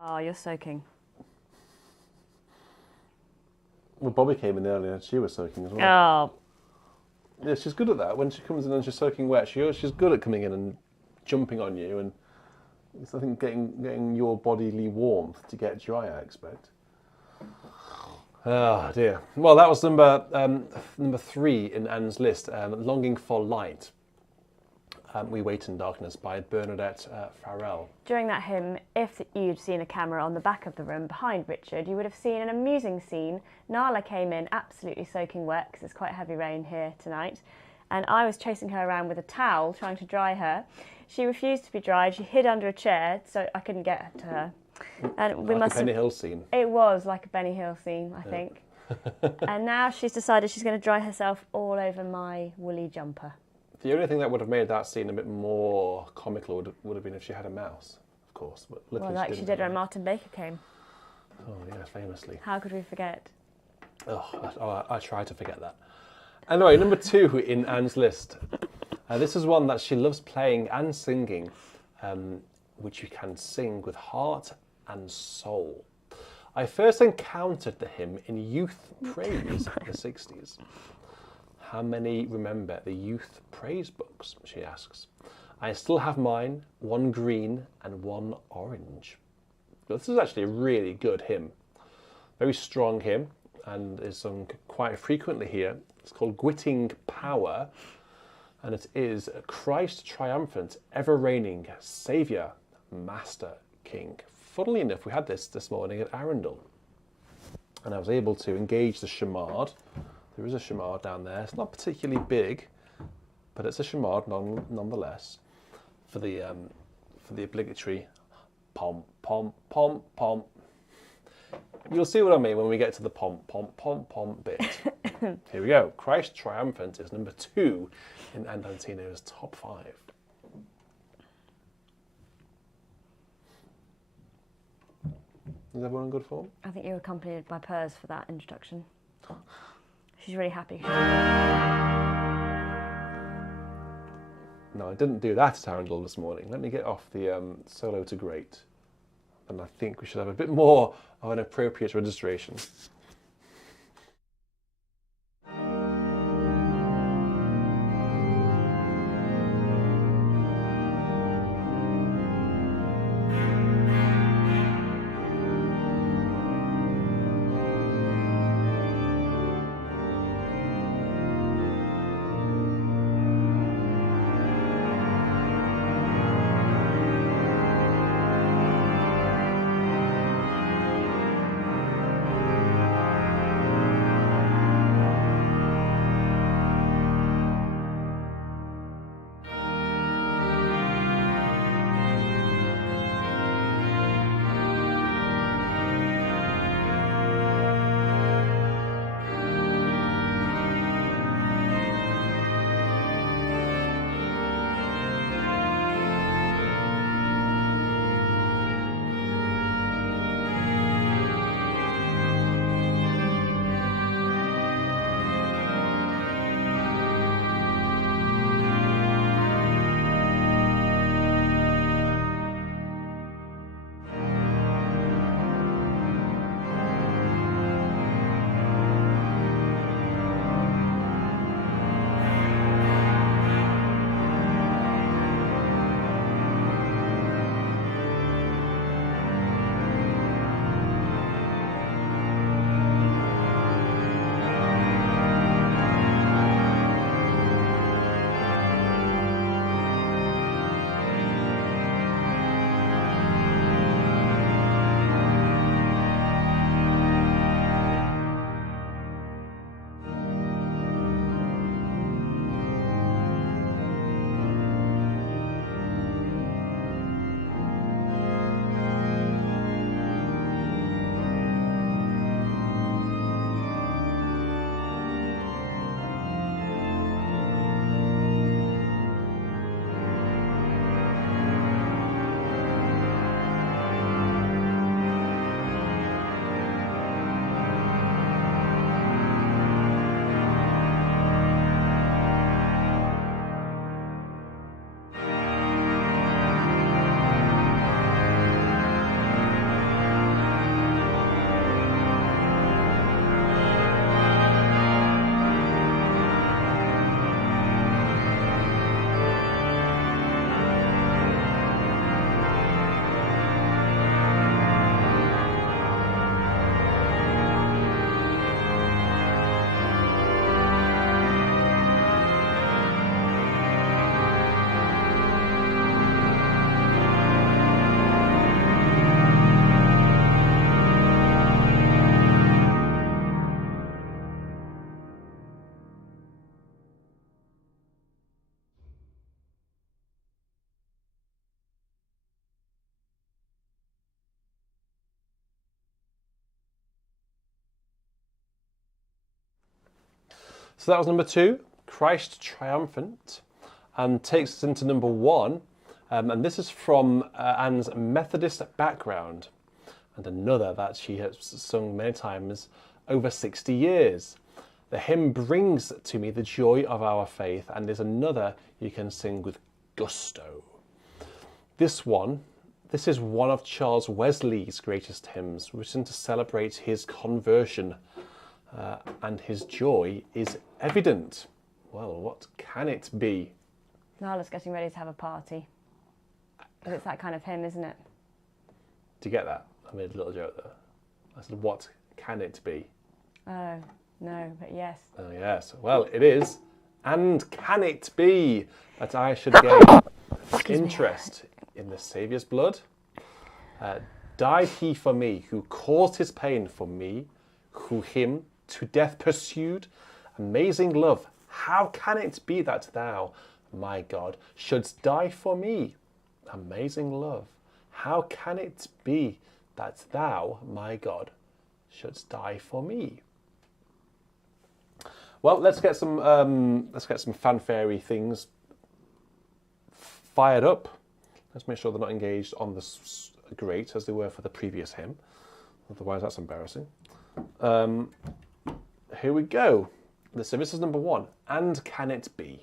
Oh, you're soaking. Well, Bobby came in earlier and she was soaking as well. Oh, Yeah, she's good at that. When she comes in and she's soaking wet, she's good at coming in and jumping on you and it's, I think, getting your bodily warmth to get dry, I expect. Oh dear. Well, that was number 3 in Anne's list, Longing for Light. We Wait in Darkness by Bernadette Farrell. during that hymn, if you'd seen a camera on the back of the room behind Richard, you would have seen an amusing scene. Nala came in absolutely soaking wet because it's quite heavy rain here tonight, and I was chasing her around with a towel trying to dry her. She refused to be dried. She hid under a chair so I couldn't get to her. And we Like must a Benny Hill scene. It was like a Benny Hill scene, I think. And now she's decided she's going to dry herself all over my woolly jumper. The only thing that would have made that scene a bit more comical would have been if she had a mouse, of course. But luckily Well, like she did when Martin Baker came. Oh yeah, famously. How could we forget? I try to forget that. Anyway, number 2 in Anne's list. This is one that she loves playing and singing, which you can sing with heart and soul. I first encountered the hymn in youth praise in the 60s. How many remember the youth praise books, she asks. I still have mine, one green and one orange. This is actually a really good hymn. Very strong hymn and is sung quite frequently here. It's called Gwitting Power and it is Christ triumphant, ever reigning, Saviour, Master, King. Funnily enough, we had this morning at Arundel and I was able to engage the Shemad. There is a Shemad down there. It's not particularly big, but it's a Shemad nonetheless. For the obligatory pom pom pom pom. You'll see what I mean when we get to the pom pom pom pom bit. Here we go. Christ Triumphant is number 2 in Andantino's top 5. Is everyone in good form? I think you were accompanied by Purrs for that introduction. She's really happy. No, I didn't do that at Arundel this morning. Let me get off the solo to great. And I think we should have a bit more of an appropriate registration. So that was number 2, Christ Triumphant, and takes us into number 1. And this is from Anne's Methodist background, and another that she has sung many times, over 60 years. The hymn brings to me the joy of our faith, and is another you can sing with gusto. This is one of Charles Wesley's greatest hymns, written to celebrate his conversion, and his joy is evident. Well, what can it be? Nala's getting ready to have a party. But it's that kind of hymn, isn't it? Do you get that? I made a little joke there. I said, what can it be? Oh, no, but yes. Oh, yes. Well, it is. And can it be that I should gain interest in the Saviour's blood? Died he for me, who caused his pain for me, who him to death pursued? Amazing love, how can it be that thou, my God, shouldst die for me? Amazing love, how can it be that thou, my God, shouldst die for me? Well, let's get some fanfare-y things fired up. Let's make sure they're not engaged on the grate as they were for the previous hymn. Otherwise, that's embarrassing. Here we go. So this is number 1. And can it be?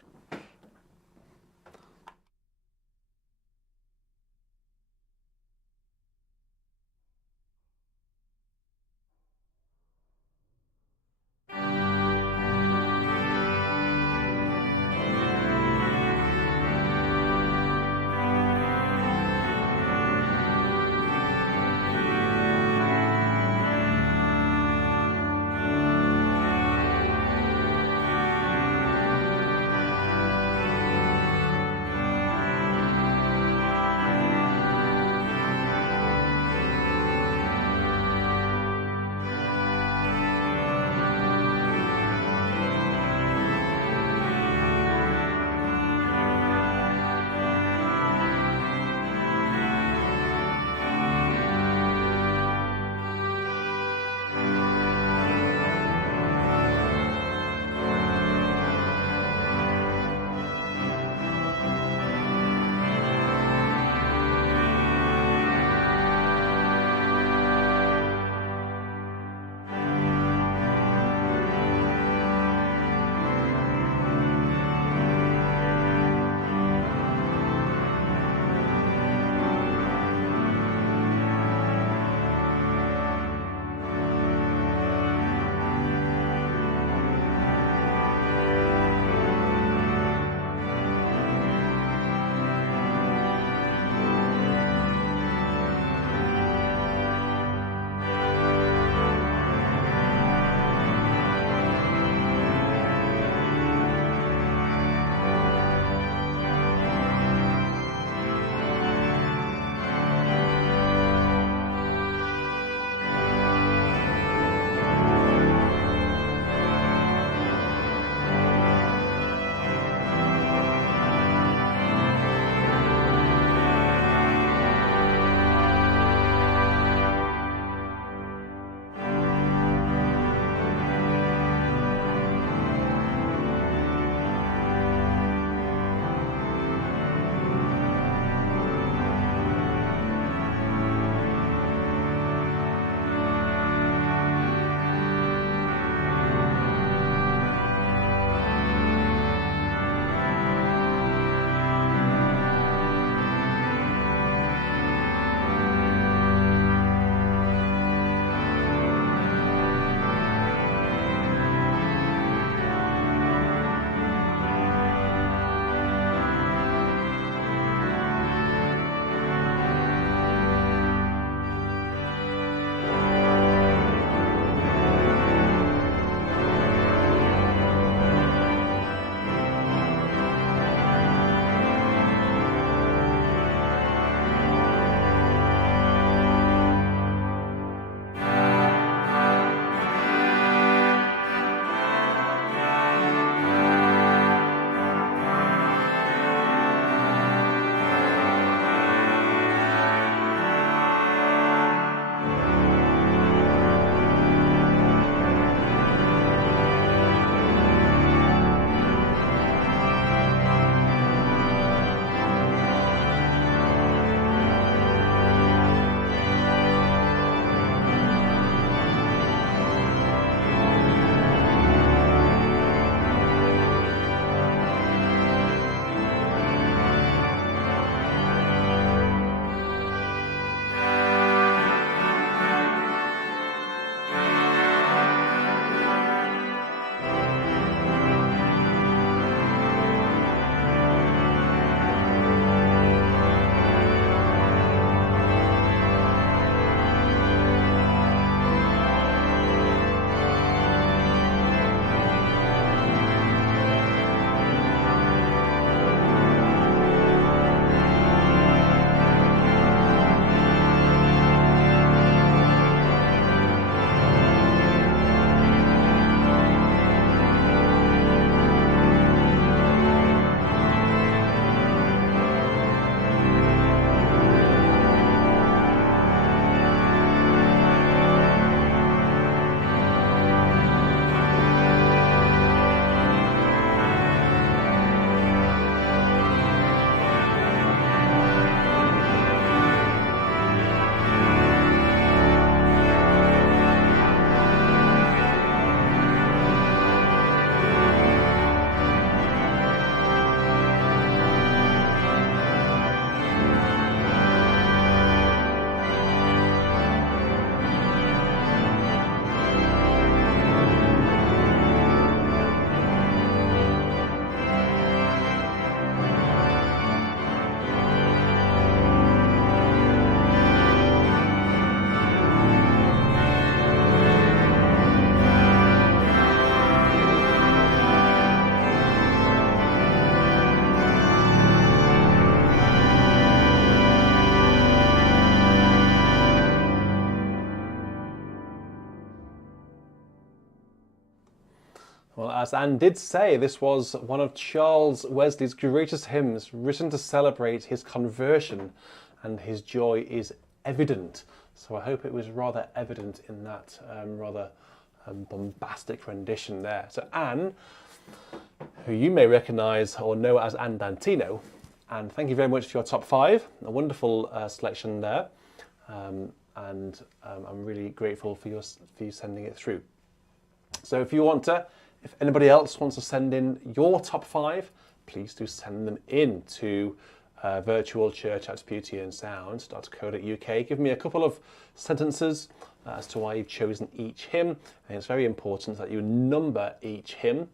as Anne did say, this was one of Charles Wesley's greatest hymns, written to celebrate his conversion, and his joy is evident. So I hope it was rather evident in that rather bombastic rendition there. So Anne, who you may recognise or know as Anne Dantino, and thank you very much for your top 5. A wonderful selection there, and I'm really grateful for you sending it through. So if anybody else wants to send in your top 5, please do send them in to virtualchurch@beautyandsound.co.uk. Give me a couple of sentences as to why you've chosen each hymn. And it's very important that you number each hymn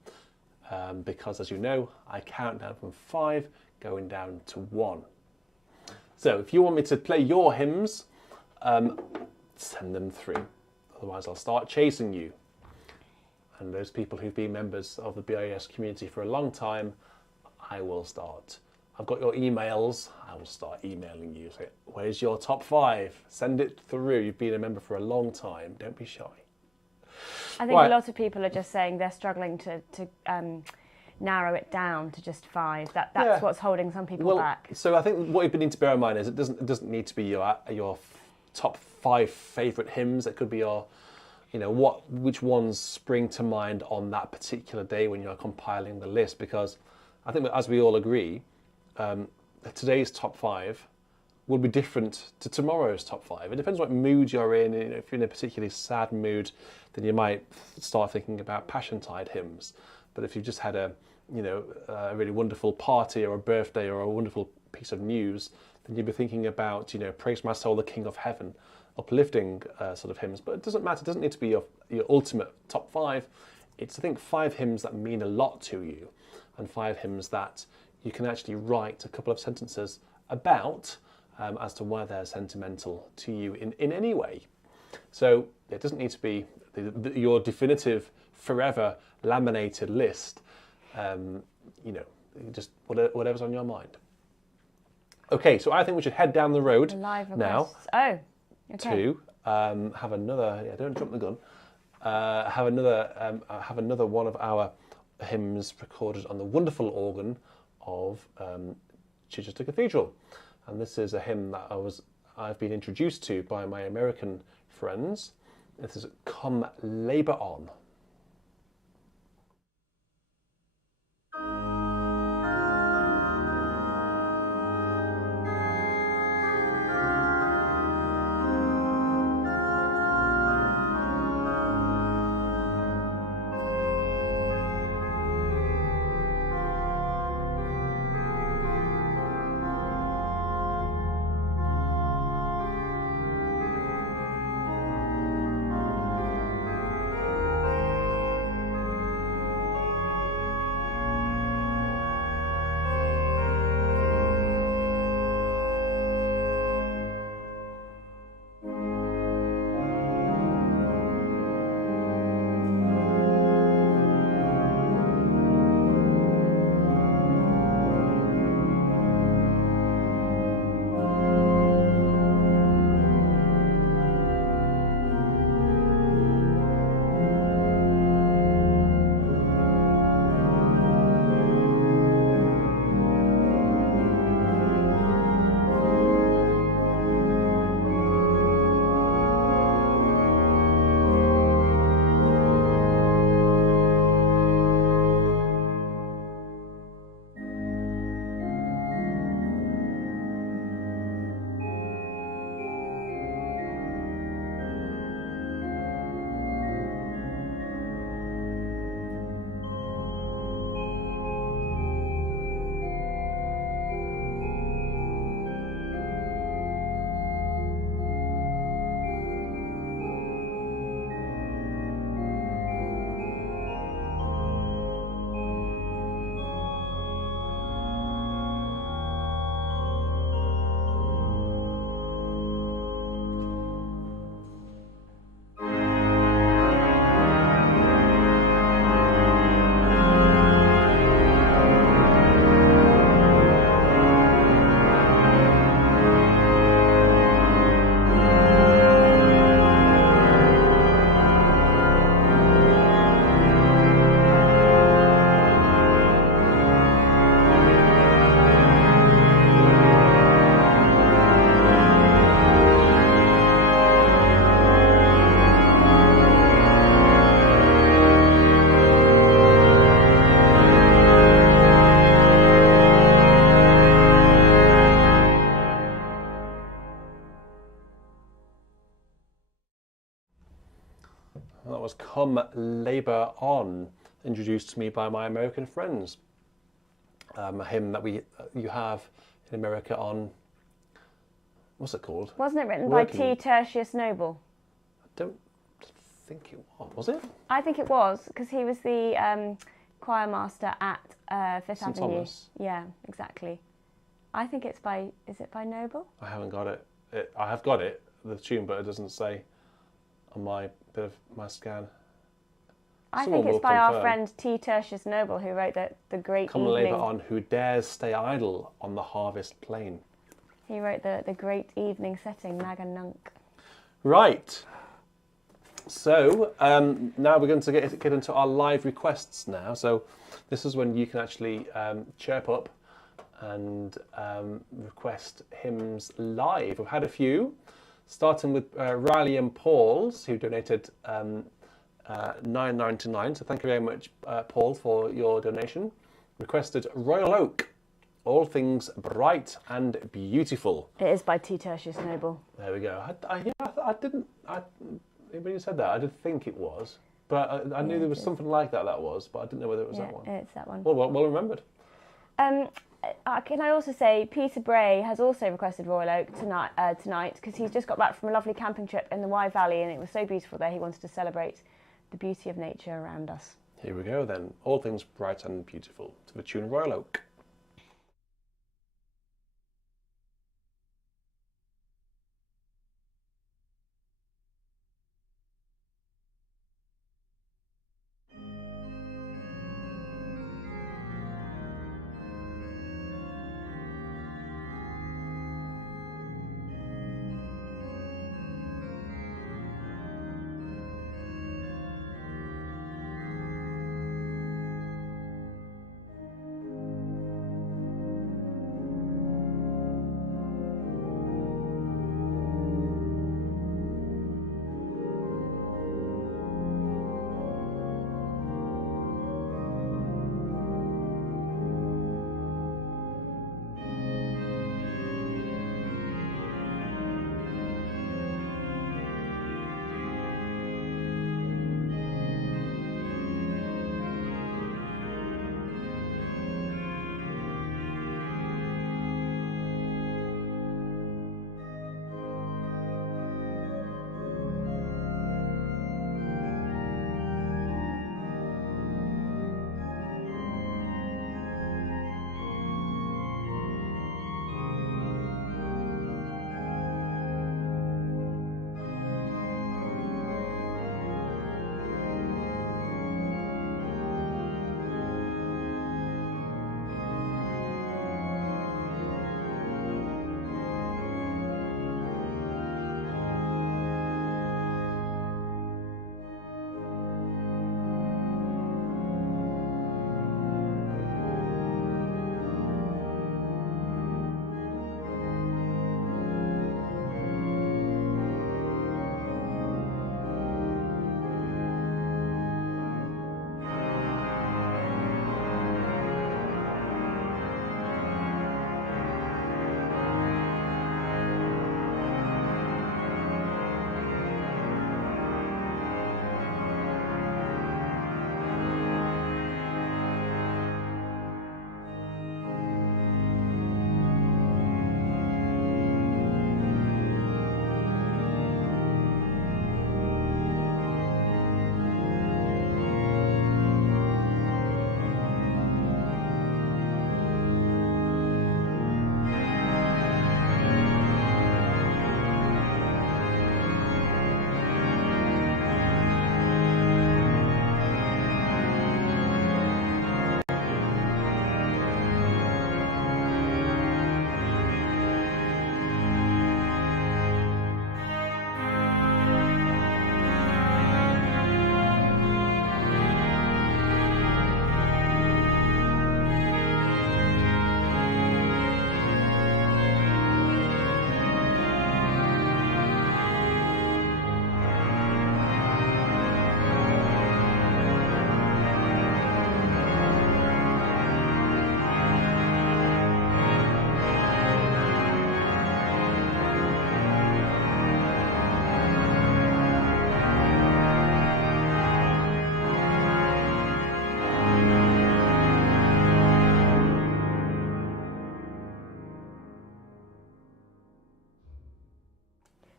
because, as you know, I count down from 5 going down to 1. So if you want me to play your hymns, send them through. Otherwise I'll start chasing you. And those people who've been members of the BIS community for a long time, I've got your emails, I will start emailing you. Say, where's your top 5? Send it through. You've been a member for a long time. Don't be shy. I think a lot of people are just saying they're struggling to narrow it down to just 5. That's what's holding some people back. So I think what you need to bear in mind is it doesn't need to be your top 5 favourite hymns. It could be your, which ones spring to mind on that particular day when you're compiling the list. Because I think, as we all agree, today's top 5 will be different to tomorrow's top 5. It depends what mood you're in. If you're in a particularly sad mood, then you might start thinking about Passiontide hymns. But if you've just had a really wonderful party or a birthday or a wonderful piece of news, then you'll be thinking about, Praise My Soul, the King of Heaven, uplifting sort of hymns. But it doesn't matter. It doesn't need to be your ultimate top 5. It's, I think, 5 hymns that mean a lot to you, and 5 hymns that you can actually write a couple of sentences about as to why they're sentimental to you in any way. So it doesn't need to be your definitive, forever laminated list. Just whatever's on your mind. Okay, so I think we should head down the road now to have another. Yeah, don't jump the gun. Have another one of our hymns recorded on the wonderful organ of Chichester Cathedral, and this is a hymn that I've been introduced to by my American friends. This is "Come Labour On." was Come Labour On, introduced to me by my American friends. A hymn that you have in America on, what's it called? Wasn't it written by T. Tertius Noble? I don't think it was it? I think it was, because he was the choir master at Fifth St. Avenue. Thomas. Yeah, exactly. I think it's by, is it by Noble? I haven't got it. I have got it, the tune, but it doesn't say on my bit of my scan. I Someone think will it's by our confirm. friend T. Tertius Noble, who wrote the great Come evening. labour on, who dares stay idle on the harvest plain. He wrote the great evening setting, Mag and Nunc. Right. So now we're going to get into our live requests now. So this is when you can actually chirp up and request hymns live. We've had a few, starting with Riley and Paul's, who donated $9.99. So thank you very much, Paul, for your donation. Requested Royal Oak, all things bright and beautiful. It is by T. Tertius Noble. There we go. When you said that, I did think it was, but I knew there was something like that was, but I didn't know whether it was that one. It's that one. Well remembered. Can I also say Peter Bray has also requested Royal Oak tonight because he's just got back from a lovely camping trip in the Wye Valley and it was so beautiful there. He wanted to celebrate the beauty of nature around us. Here we go then. All things bright and beautiful to the tune Royal Oak.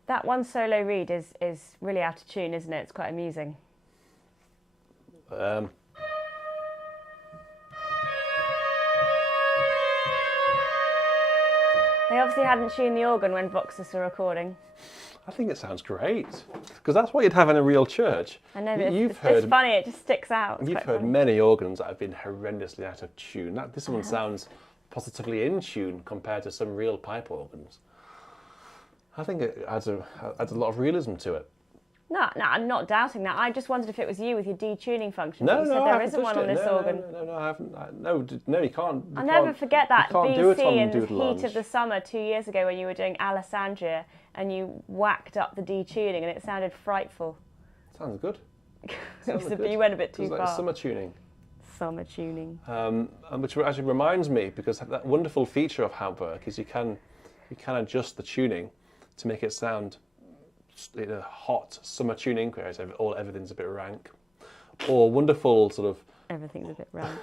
That one solo reed is really out of tune, isn't it? It's quite amusing. They obviously hadn't tuned the organ when Voxus were recording. I think it sounds great, because that's what you'd have in a real church. I know that You've it's heard, funny, it just sticks out. It's you've quite heard funny. many organs that have been horrendously out of tune. This one sounds positively in tune compared to some real pipe organs. I think it adds a lot of realism to it. No, I'm not doubting that. I just wondered if it was you with your detuning function. No, You said I there haven't isn't one touched on it. this organ. No, I haven't. No, you can't. I'll never forget that you can't do it BC on in the Doodle heat Lounge. of the summer 2 years ago when you were doing Alessandria and you whacked up the detuning and it sounded frightful. Sounds good. You went a bit too It's like far. summer tuning. Summer tuning. Which actually reminds me, because that wonderful feature of Handwerk is you can adjust the tuning to make it sound hot summer tuning, whereas everything's a bit rank, or wonderful sort of. Everything's a bit rank.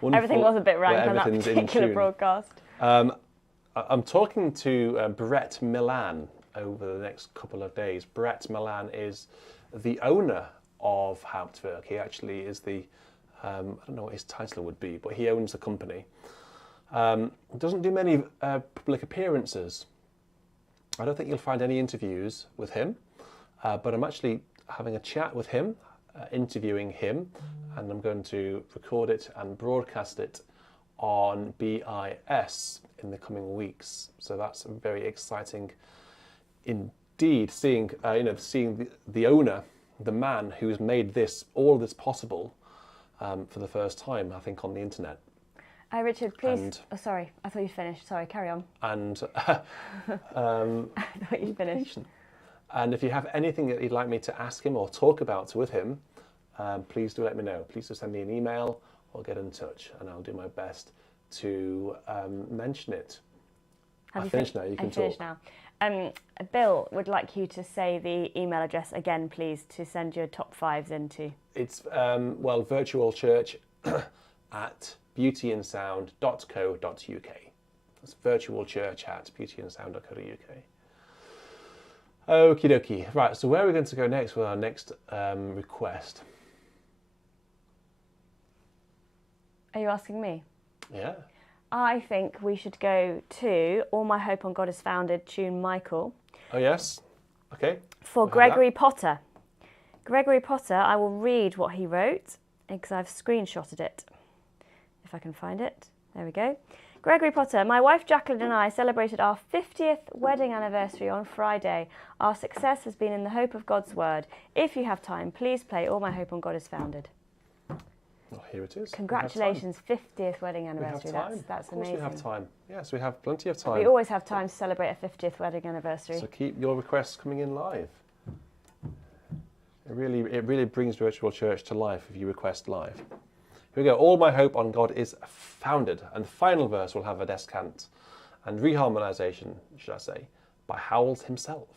Wonderful, Everything was a bit rank on that everything's in particular tune. broadcast. I'm talking to Brett Milan over the next couple of days. Brett Milan is the owner of Handwerk. He actually is the, I don't know what his title would be, but he owns the company. Doesn't do many public appearances. I don't think you'll find any interviews with him, but I'm actually having a chat with him, interviewing him, and I'm going to record it and broadcast it on BIS in the coming weeks. So that's very exciting indeed. Seeing the owner, the man who's made all of this possible for the first time, I think, on the internet. Richard, please. Sorry, I thought you finished. Sorry, carry on. And I thought you finished. And if you have anything that you'd like me to ask him or talk about with him, please do let me know. Please do send me an email or get in touch, and I'll do my best to mention it. I finished now. You can talk. Finished now. Bill would like you to say the email address again, please, to send your top fives into. It's virtualchurch at beautyandsound.co.uk. That's virtualchurch at beautyandsound.co.uk. Okie dokie. Right, so where are we going to go next with our next request? Are you asking me? Yeah. I think we should go to All My Hope on God Is Founded, tune Michael. Oh, yes. Okay. For Gregory Potter. Gregory Potter, I will read what he wrote because I've screenshotted it. If I can find it. There we go. Gregory Potter, my wife Jacqueline and I celebrated our 50th wedding anniversary on Friday. Our success has been in the hope of God's word. If you have time, please play All My Hope on God Is Founded. Well, here it is. Congratulations, 50th wedding anniversary. We have time. That's of course amazing. we have time. Yes, we have plenty of time. We always have time to celebrate a 50th wedding anniversary. So keep your requests coming in live. It really brings virtual church to life if you request live. Here we go. All my hope on God is founded. And the final verse will have a descant and reharmonization, should I say, by Howells himself.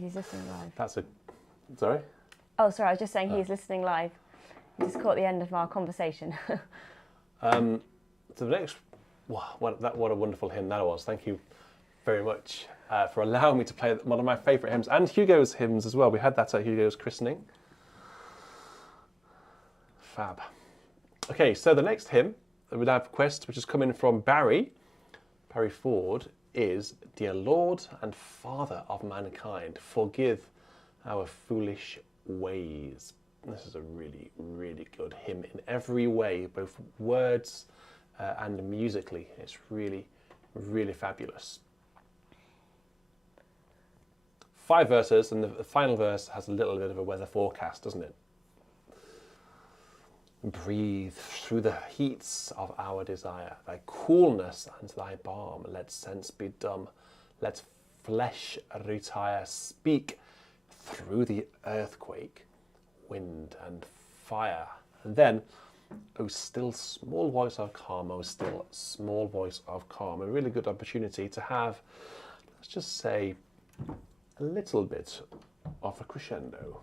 He's listening live. That's a... Sorry? Oh, sorry, I was just saying he's listening live. He just caught the end of our conversation. So the next... Wow, what a wonderful hymn that was. Thank you very much for allowing me to play one of my favourite hymns, and Hugo's hymns as well. We had that at Hugo's christening. Fab. Okay, so the next hymn that we have request, which is coming from Barry Ford, is Dear Lord and Father of mankind, forgive our foolish ways. This is a really, really good hymn in every way, both words and musically. It's really, really fabulous. 5 verses, and the final verse has a little bit of a weather forecast, doesn't it? Breathe through the heats of our desire, thy coolness and thy balm. Let sense be dumb, let flesh retire. Speak through the earthquake, wind and fire. And then, O still small voice of calm, O still small voice of calm. A really good opportunity to have, let's just say, a little bit of a crescendo.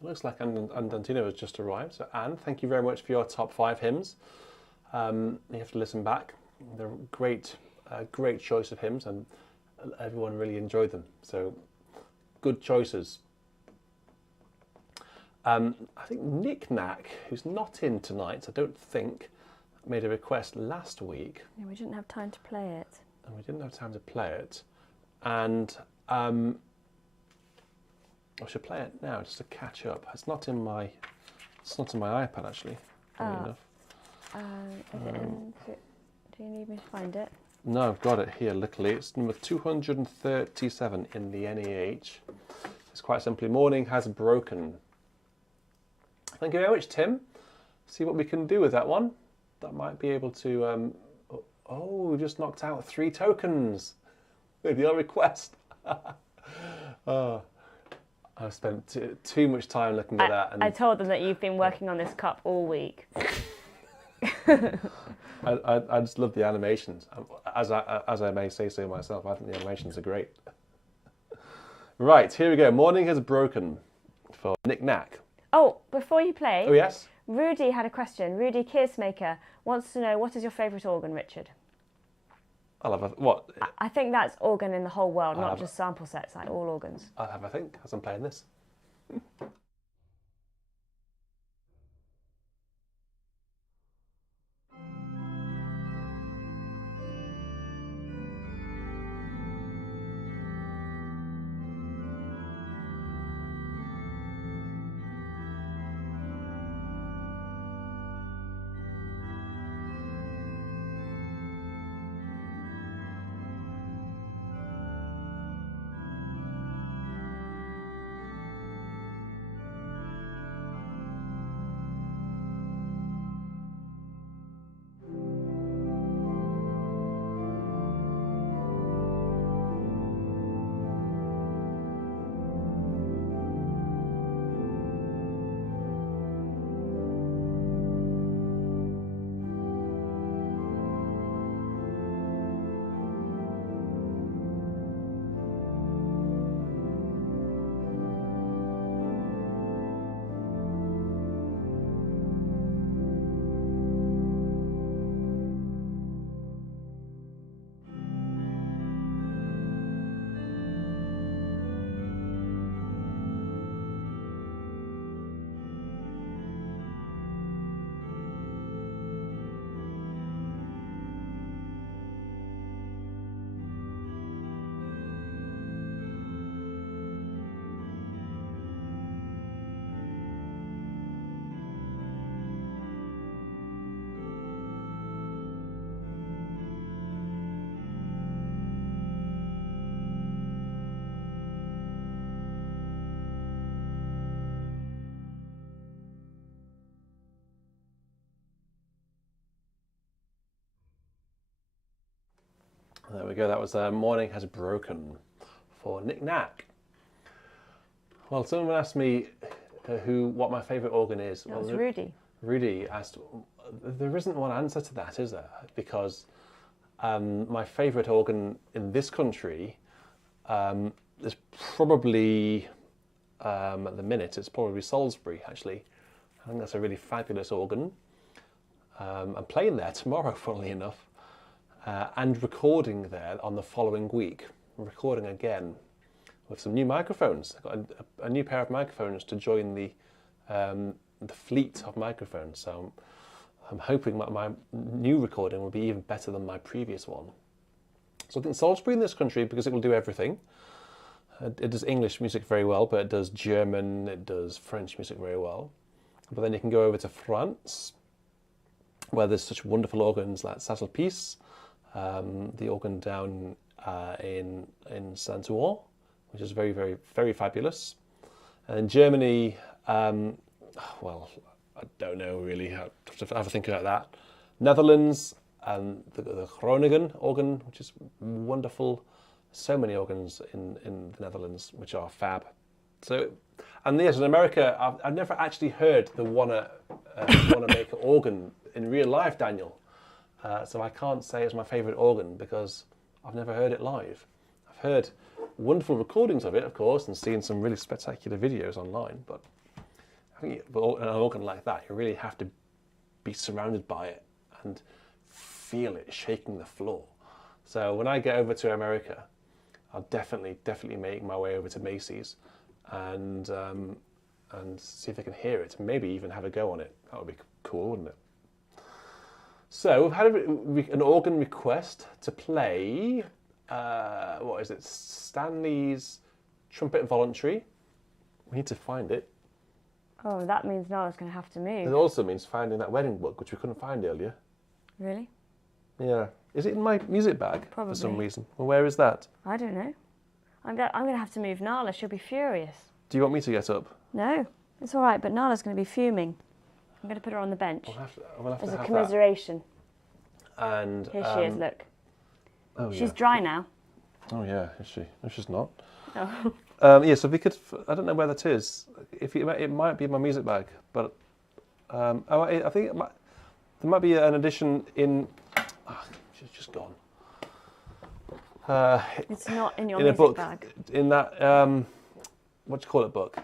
It looks like Andantino has just arrived. So Anne, thank you very much for your top 5 hymns. You have to listen back. They're great choice of hymns, and everyone really enjoyed them. So good choices. I think Nick Knack, who's not in tonight, I don't think, made a request last week. Yeah, we didn't have time to play it. And we didn't have time to play it. And I should play it now just to catch up. It's not in my iPad actually. Funny enough. Do you need me to find it? No, I've got it here. Luckily, it's number 237 in the NEH. It's quite simply "Morning Has Broken." Thank you very much, Tim. See what we can do with that one. That might be able to. Oh, we just knocked out 3 tokens with your request. Oh, I've spent too much time looking at that. And I told them that you've been working on this cup all week. I just love the animations. As I may say so myself, I think the animations are great. Right, here we go. "Morning Has Broken" for Nick Knack. Oh, before you play, Oh yes. Rudy had a question. Rudy Kearsmaker wants to know, what is your favourite organ, Richard? I'll have a what? I think that's organ in the whole world, not just sample sets, like all organs. I'll have a think as I'm playing this. There we go. That was "Morning Has Broken" for Nick Knack. Well, someone asked me what my favourite organ is. That was Rudy. Rudy asked. There isn't one answer to that, is there? Because my favourite organ in this country is probably at the minute it's probably Salisbury. Actually, I think that's a really fabulous organ. I'm playing there tomorrow, funnily enough. And recording there on the following week. I'm recording again with some new microphones. I've got a new pair of microphones to join the fleet of microphones. So I'm hoping that my new recording will be even better than my previous one. So I think Salisbury in this country, because it will do everything. It does English music very well, but it does German, it does French music very well. But then you can go over to France, where there's such wonderful organs like Saint-Sulpice, the organ down in Saint-Ouen, which is very, very, very fabulous. And in Germany, well, I don't know really. I have to have a think about that. Netherlands, the Groningen organ, which is wonderful. So many organs in the Netherlands, which are fab. So, and yes, in America, I've never actually heard the Wanamaker organ in real life, Daniel. So I can't say it's my favourite organ because I've never heard it live. I've heard wonderful recordings of it, of course, and seen some really spectacular videos online, but I think an organ like that, you really have to be surrounded by it and feel it shaking the floor. So when I get over to America, I'll definitely make my way over to Macy's and see if I can hear it, and maybe even have a go on it. That would be cool, wouldn't it? So we've had an organ request to play, what is it, Stanley's Trumpet Voluntary. We need to find it. Oh, that means Nala's going to have to move. It also means finding that wedding book, which we couldn't find earlier. Really? Yeah. Is it in my music bag? Probably. For some reason? Well, where is that? I don't know. I'm going to have to move Nala. She'll be furious. Do you want me to get up? No, it's all right, but Nala's going to be fuming. I'm going to put her on the bench. We'll have as to a have commiseration. That. And Here she is, look. Oh, She's dry now. Oh yeah, is she? No, she's not. Oh. Yeah, so if we could, I don't know where that is. It might be in my music bag, but I think there might be an edition in. She's just gone. It's not in your in a music book, bag. In that what do you call it book?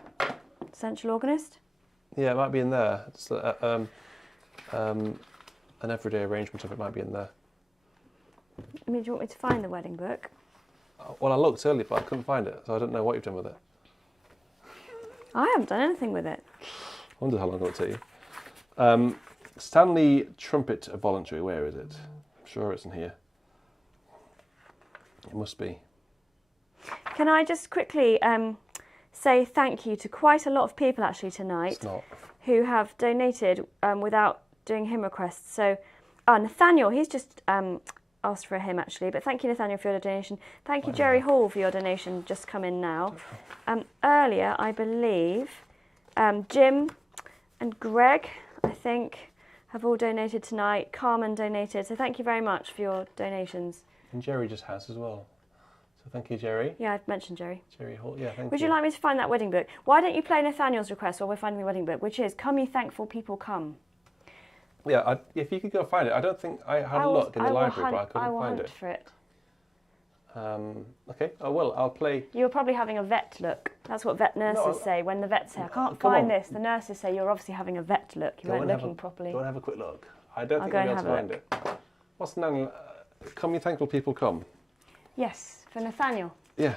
Central Organist? Yeah, it might be in there. It's an everyday arrangement of it might be in there. I mean, do you want me to find the wedding book? Well, I looked earlier, but I couldn't find it, so I don't know what you've done with it. I haven't done anything with it. I wonder how long it'll take you. Stanley Trumpet Voluntary, where is it? I'm sure it's in here. It must be. Can I just quickly say thank you to quite a lot of people actually tonight It's not. who have donated without doing hymn requests. So, Nathaniel, he's just asked for a hymn actually, but thank you Nathaniel for your donation. Thank you Jerry Hall for your donation, just come in now. Earlier, I believe, Jim and Greg, I think, have all donated tonight. Carmen donated, so thank you very much for your donations. And Jerry just has as well. So thank you, Jerry. Yeah, I've mentioned Jerry. Jerry Hall, yeah, thank you. Would you like me to find that wedding book? Why don't you play Nathaniel's request while we're finding the wedding book, which is Come Ye Thankful People Come. Yeah, if you could go find it. I don't think I had a look in the library, but I couldn't I will find hunt it. for it. Okay, I will. I'll play. You were probably having a vet look. That's what vet nurses say when the vets say, I can't come find on. this. The nurses say, you're obviously having a vet look. You weren't looking properly. Go and have a quick look. I don't I'll think go we'll be and able to have find it. What's the name? Come Ye Thankful People Come. Yes, for Nathaniel. Yeah.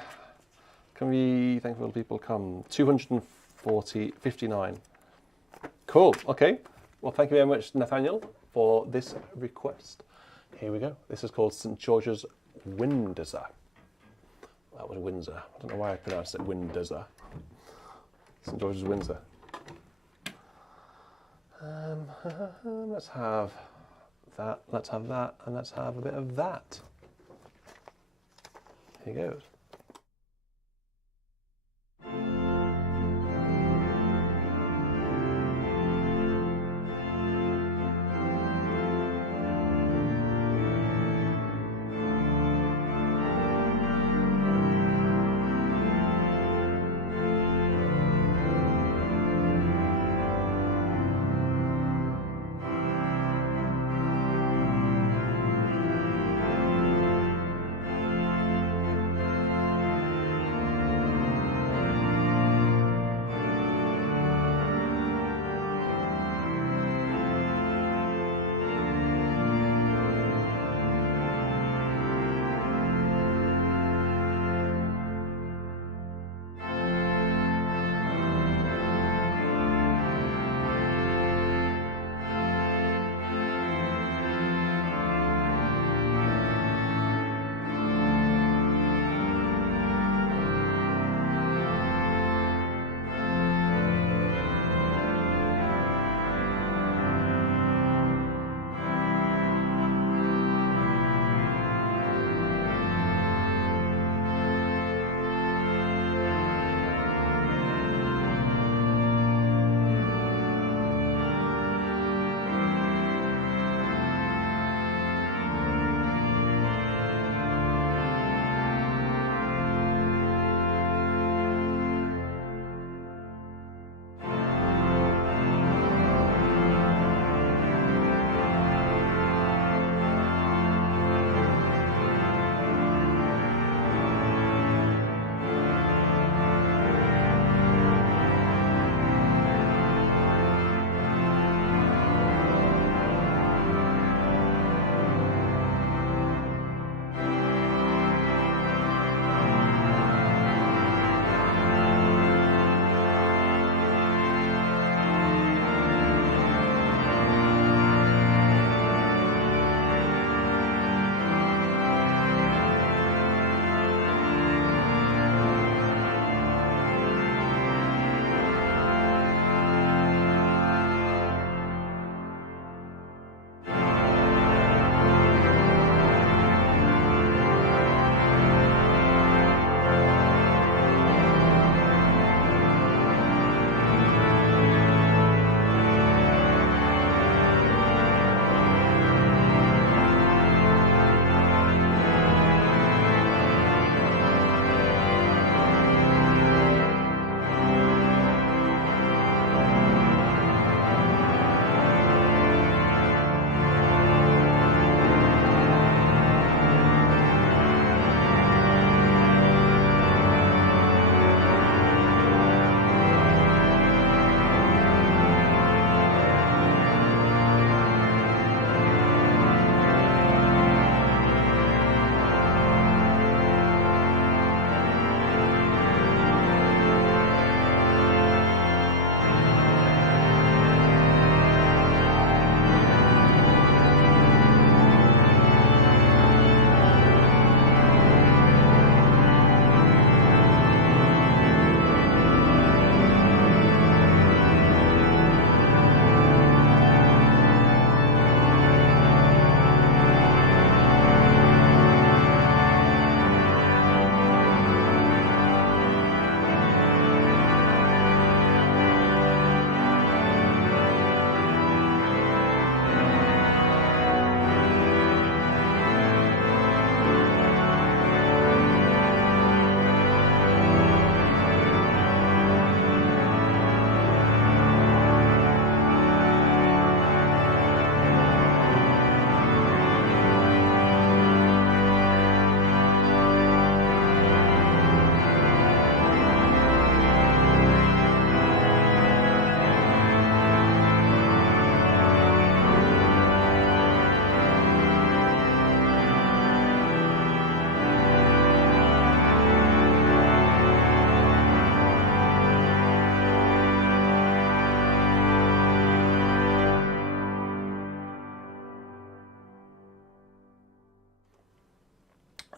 Come Ye Thankful People Come. 259. Cool. Okay. Well, thank you very much, Nathaniel, for this request. Here we go. This is called St George's Windsor. That was Windsor. I don't know why I pronounced it Windsor. St George's Windsor. Let's have that, let's have that, and let's have a bit of that. Here goes.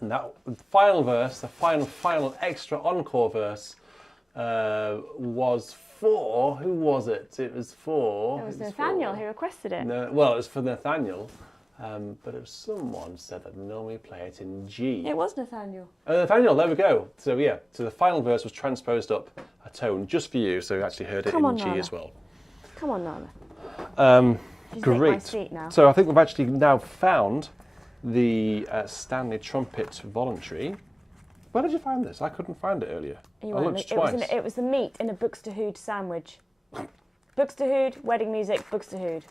And that final verse, the final extra encore verse, was for, who was it? It was for... It was Nathaniel who requested it. No, well, it was for Nathaniel, but if someone said that normally play it in G. It was Nathaniel. Nathaniel, there we go. So yeah, so the final verse was transposed up a tone just for you, so you actually heard it in G Nala. as well. Come on, Nala. Great. Take my seat now. So I think we've actually now found the Stanley Trumpet Voluntary. Where did you find this? I couldn't find it earlier. I looked twice. It was the meat in a Buxtehude sandwich. Buxtehude, wedding music, Buxtehude.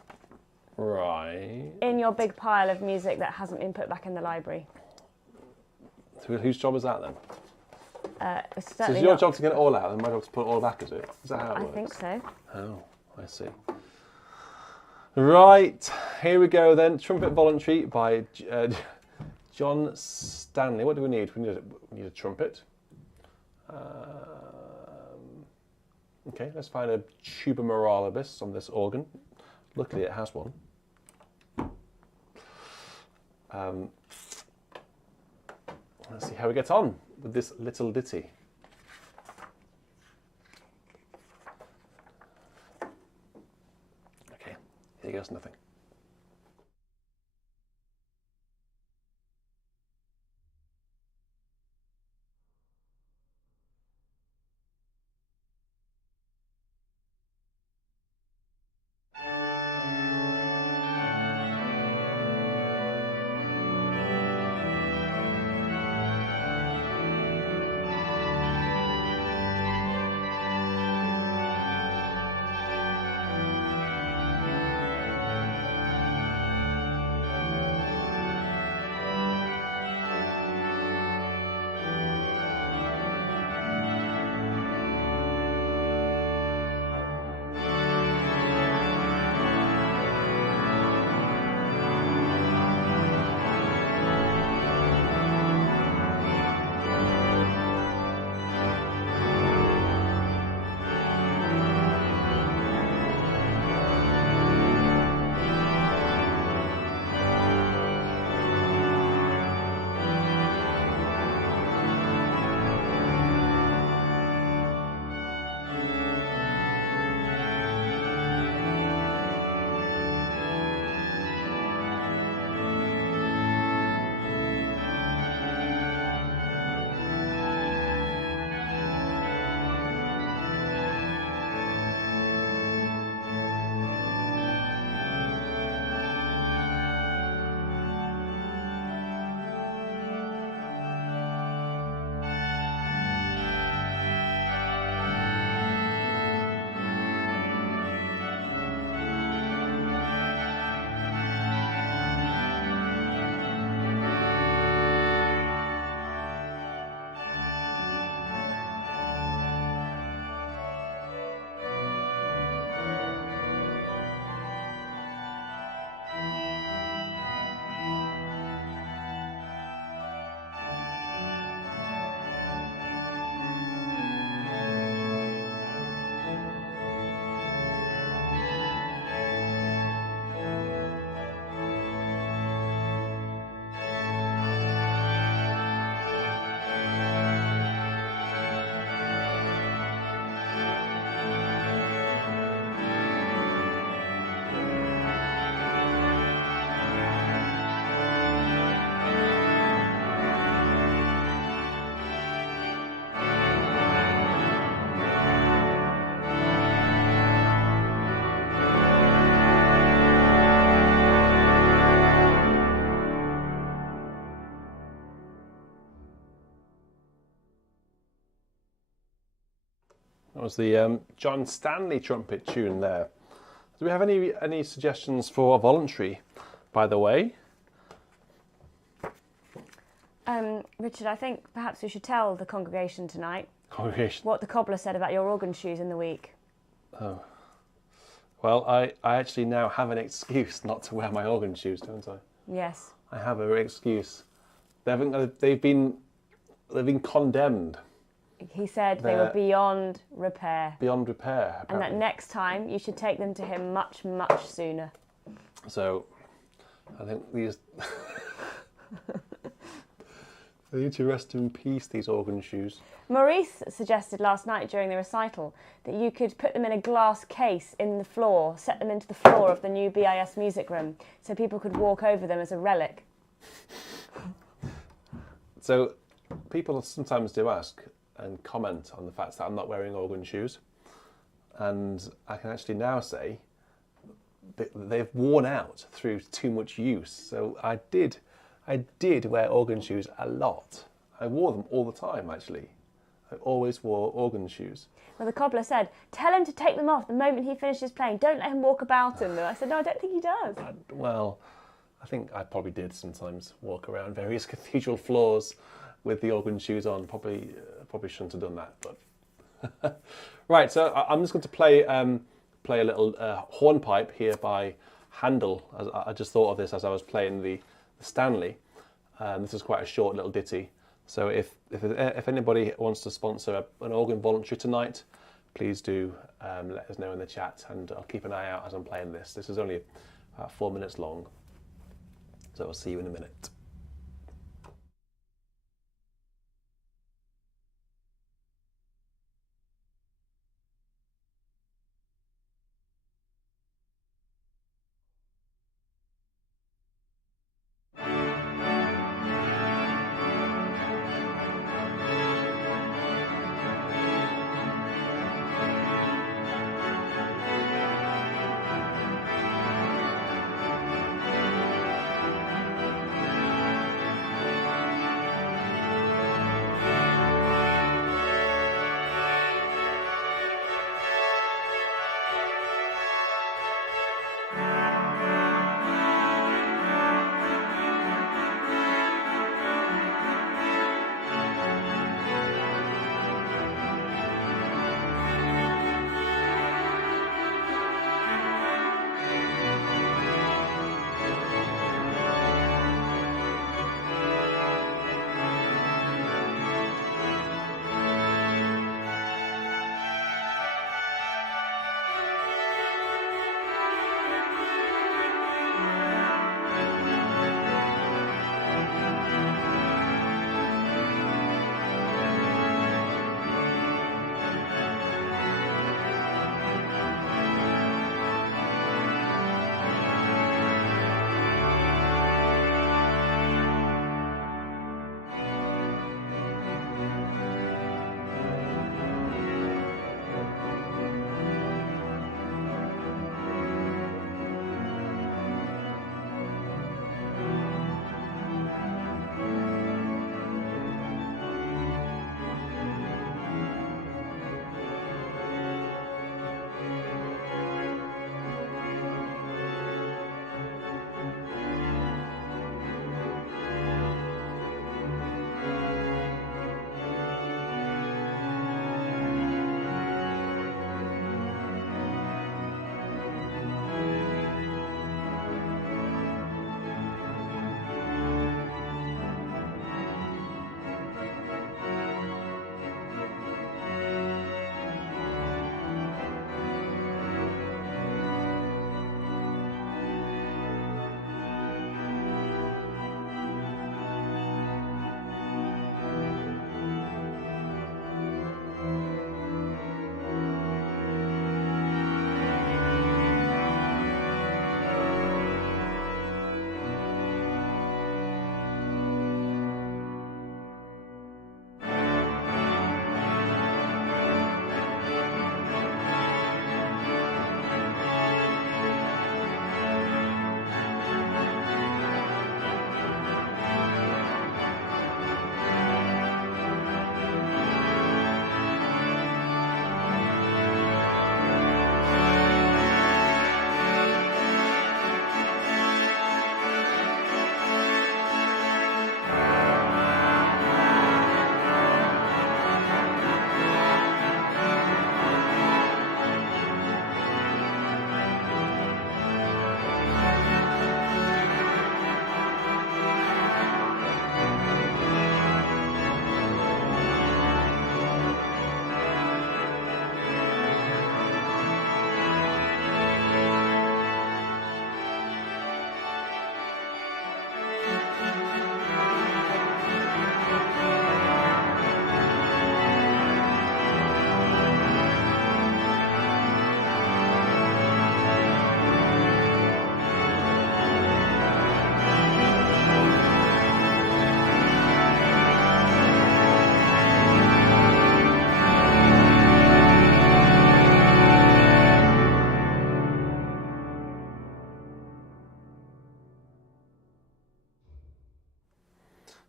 Right. In your big pile of music that hasn't been put back in the library. So whose job is that then? It's So certainly it's your not- job to get it all out, and my job to put it all back, is it? Is that how it I works? think so. Oh, I see. Right, here we go then. Trumpet Voluntary by John Stanley. What do we need? We need a trumpet. Okay, let's find a tuba moralibus on this organ. Luckily it has one. Let's see how we get on with this little ditty. Okay, here goes nothing. That was the John Stanley trumpet tune there. Do we have any suggestions for a voluntary, by the way? Richard, I think perhaps we should tell the congregation tonight Congregation. what the cobbler said about your organ shoes in the week. Oh. Well, I actually now have an excuse not to wear my organ shoes, don't I? Yes. I have an excuse. They've been condemned. He said they were beyond repair. Beyond repair, apparently. And that next time you should take them to him much, much sooner. So, I think these... They need to rest in peace, these organ shoes. Maurice suggested last night during the recital that you could put them in a glass case in the floor, set them into the floor of the new BIS music room, so people could walk over them as a relic. So people sometimes do ask and comment on the fact that I'm not wearing organ shoes. And I can actually now say that they've worn out through too much use. So I did wear organ shoes a lot. I wore them all the time, actually. I always wore organ shoes. Well, the cobbler said, tell him to take them off the moment he finishes playing. Don't let him walk about in them. I said, no, I don't think he does. Well, I think I probably did sometimes walk around various cathedral floors with the organ shoes on. Probably shouldn't have done that, but... Right, so I'm just going to play a little Hornpipe here by Handel. I just thought of this as I was playing the Stanley. This is quite a short little ditty. So if anybody wants to sponsor an organ voluntary tonight, please do let us know in the chat, and I'll keep an eye out as I'm playing this. This is only 4 minutes long, so I'll see you in a minute.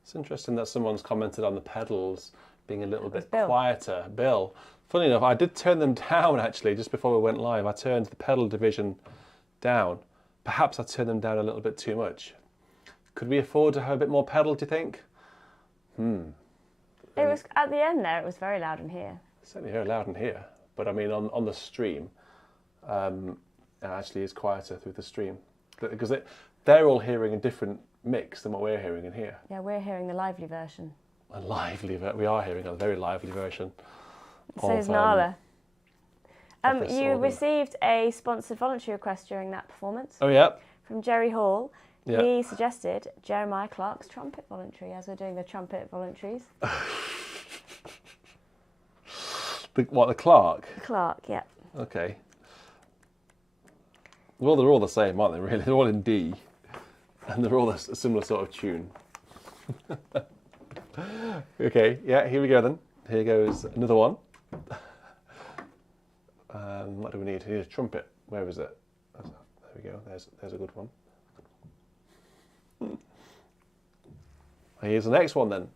It's interesting that someone's commented on the pedals being a little bit Bill. quieter. Bill. Funny enough, I did turn them down actually just before we went live. I turned the pedal division down. Perhaps I turned them down a little bit too much. Could we afford to have a bit more pedal, do you think? It was at the end there. It was very loud in here. Certainly very loud in here, but I mean on the stream, it actually is quieter through the stream because they're all hearing a different mix than what we're hearing in here. Yeah, we're hearing the lively version. We are hearing a very lively version. So is Nala. of this You organ. received a sponsored voluntary request during that performance Oh yeah. from Jerry Hall. Yeah. He suggested Jeremiah Clarke's trumpet voluntary as we're doing the trumpet voluntaries. The Clarke? Clarke, yeah. Okay. Well, they're all the same, aren't they? Really, they're all in D, and they're all a similar sort of tune. Okay, yeah. Here we go then. Here goes another one. What do we need? We need a trumpet. Where is it? There we go. There's a good one. Here's the next one then.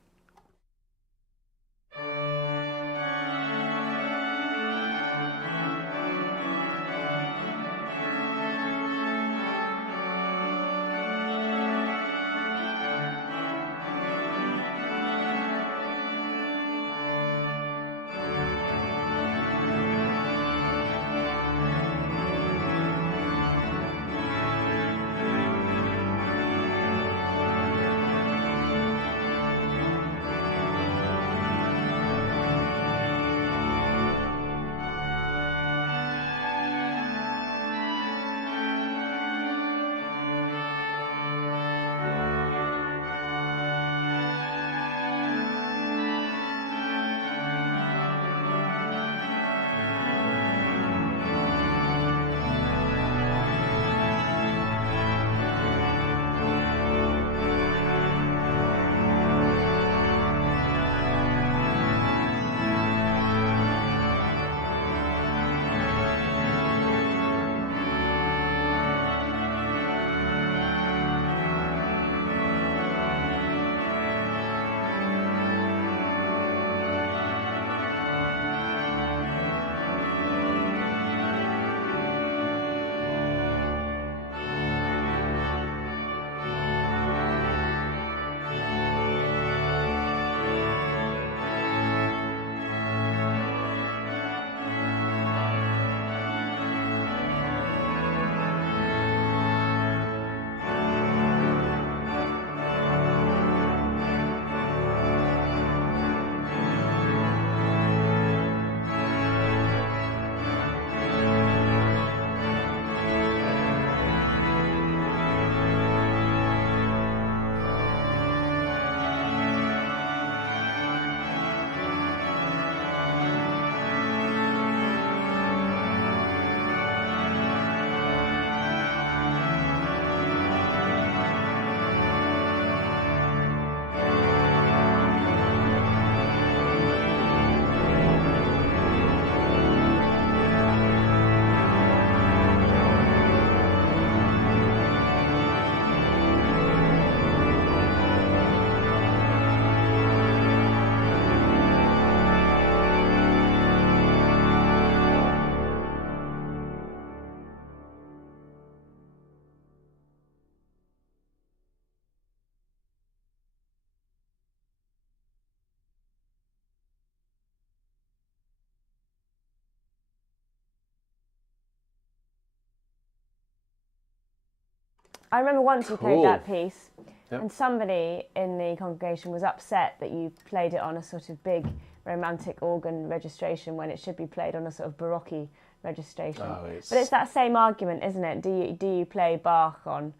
I remember once you played Cool. that piece, Yep. and somebody in the congregation was upset that you played it on a sort of big romantic organ registration when it should be played on a sort of baroque registration. Oh, But it's that same argument, isn't it? Do you play Bach on,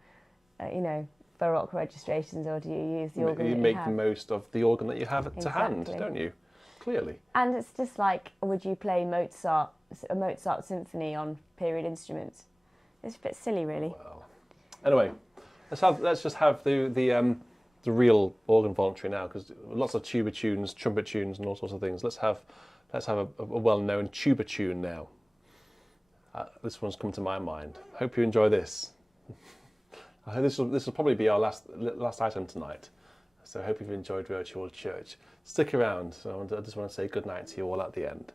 baroque registrations, or do you use the organ You that make you the have? most of the organ that you have to hand, Exactly. don't you? Clearly. And it's just like, would you play a Mozart symphony on period instruments? It's a bit silly, really. Well, anyway, let's just have the real organ voluntary now, because lots of tuba tunes, trumpet tunes, and all sorts of things. Let's have a well-known tuba tune now. This one's come to my mind. Hope you enjoy this. I hope this will probably be our last item tonight. So I hope you've enjoyed virtual church. Stick around. So I just want to say good night to you all at the end.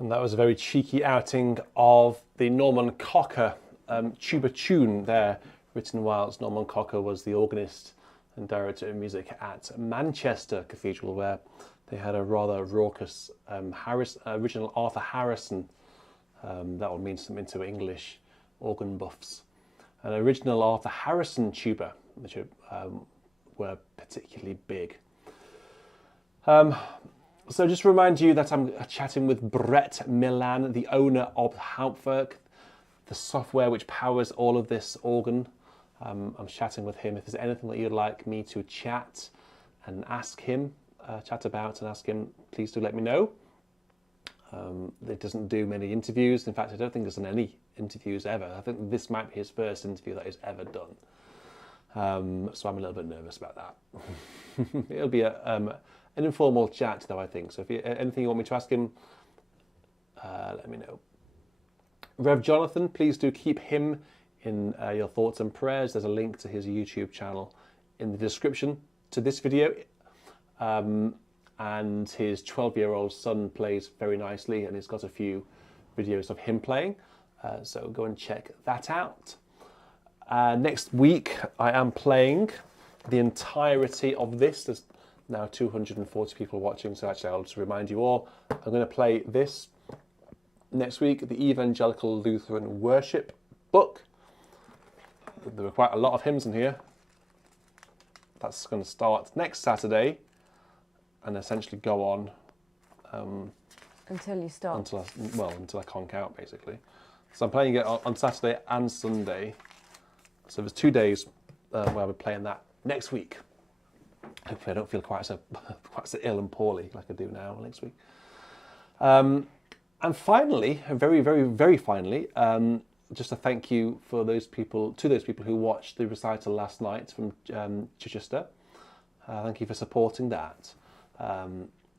And that was a very cheeky outing of the Norman Cocker Tuba tune there, written whilst Norman Cocker was the organist and director of music at Manchester Cathedral, where they had a rather raucous original Arthur Harrison, that will mean something to English organ buffs, an original Arthur Harrison tuba, which were particularly big. So just to remind you that I'm chatting with Brett Milan, the owner of Handel, the software which powers all of this organ. I'm chatting with him. If there's anything that you'd like me to chat and ask him, chat about and ask him, please do let me know. He doesn't do many interviews. In fact, I don't think there's done any interviews ever. I think this might be his first interview that he's ever done. So I'm a little bit nervous about that. It'll be an informal chat, though, I think. So if anything you want me to ask him, let me know. Rev Jonathan, please do keep him in your thoughts and prayers. There's a link to his YouTube channel in the description to this video. And his 12-year-old son plays very nicely, and he's got a few videos of him playing. So go and check that out. Next week, I am playing the entirety of this. There's now 240 people watching, so actually I'll just remind you all, I'm going to play this next week, the Evangelical Lutheran Worship book. There are quite a lot of hymns in here. That's going to start next Saturday and essentially go on until you stop. Until I conk out, basically. So I'm playing it on Saturday and Sunday. So there's 2 days where I'll be playing that next week. Hopefully I don't feel quite so ill and poorly like I do now next week. And finally, very, very, very finally, just a thank you to those people who watched the recital last night from Chichester. Thank you for supporting that.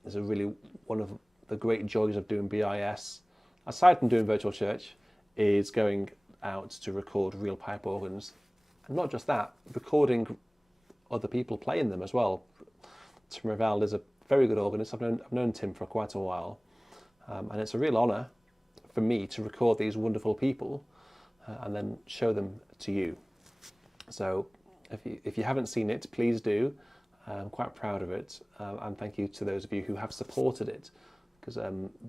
It's really one of the great joys of doing BIS, aside from doing virtual church, is going out to record real pipe organs. And not just that, recording other people playing them as well. Tim Ravel is a very good organist. I've known Tim for quite a while. And it's a real honour for me to record these wonderful people and then show them to you. So if you haven't seen it, please do. I'm quite proud of it, and thank you to those of you who have supported it, because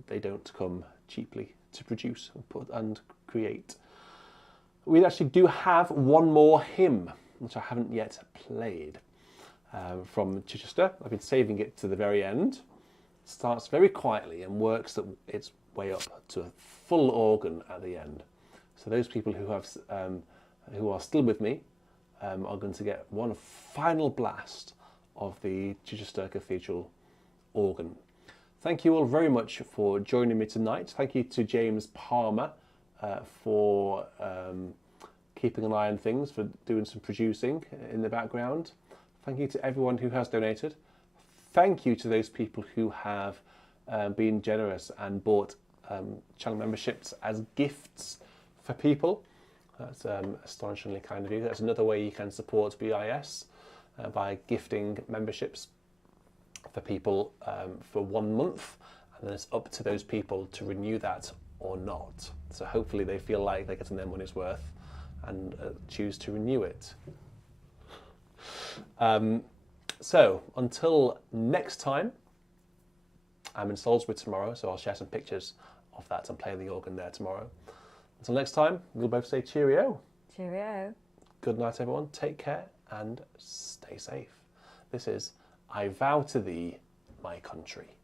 they don't come cheaply to produce and create. We actually do have one more hymn, which I haven't yet played, from Chichester. I've been saving it to the very end. It starts very quietly and works its way up to a full organ at the end. So those people who are still with me are going to get one final blast of the Chichester Cathedral organ. Thank you all very much for joining me tonight. Thank you to James Palmer for keeping an eye on things, for doing some producing in the background. Thank you to everyone who has donated. Thank you to those people who have been generous and bought channel memberships as gifts for people. That's astonishingly kind of you. That's another way you can support BIS. By gifting memberships for people for 1 month, and then it's up to those people to renew that or not. So hopefully they feel like they're getting their money's worth and choose to renew it. So until next time, I'm in Salisbury tomorrow, so I'll share some pictures of that and play the organ there tomorrow. Until next time, we'll both say cheerio. Cheerio. Good night, everyone. Take care and stay safe. This is I Vow to Thee, My Country.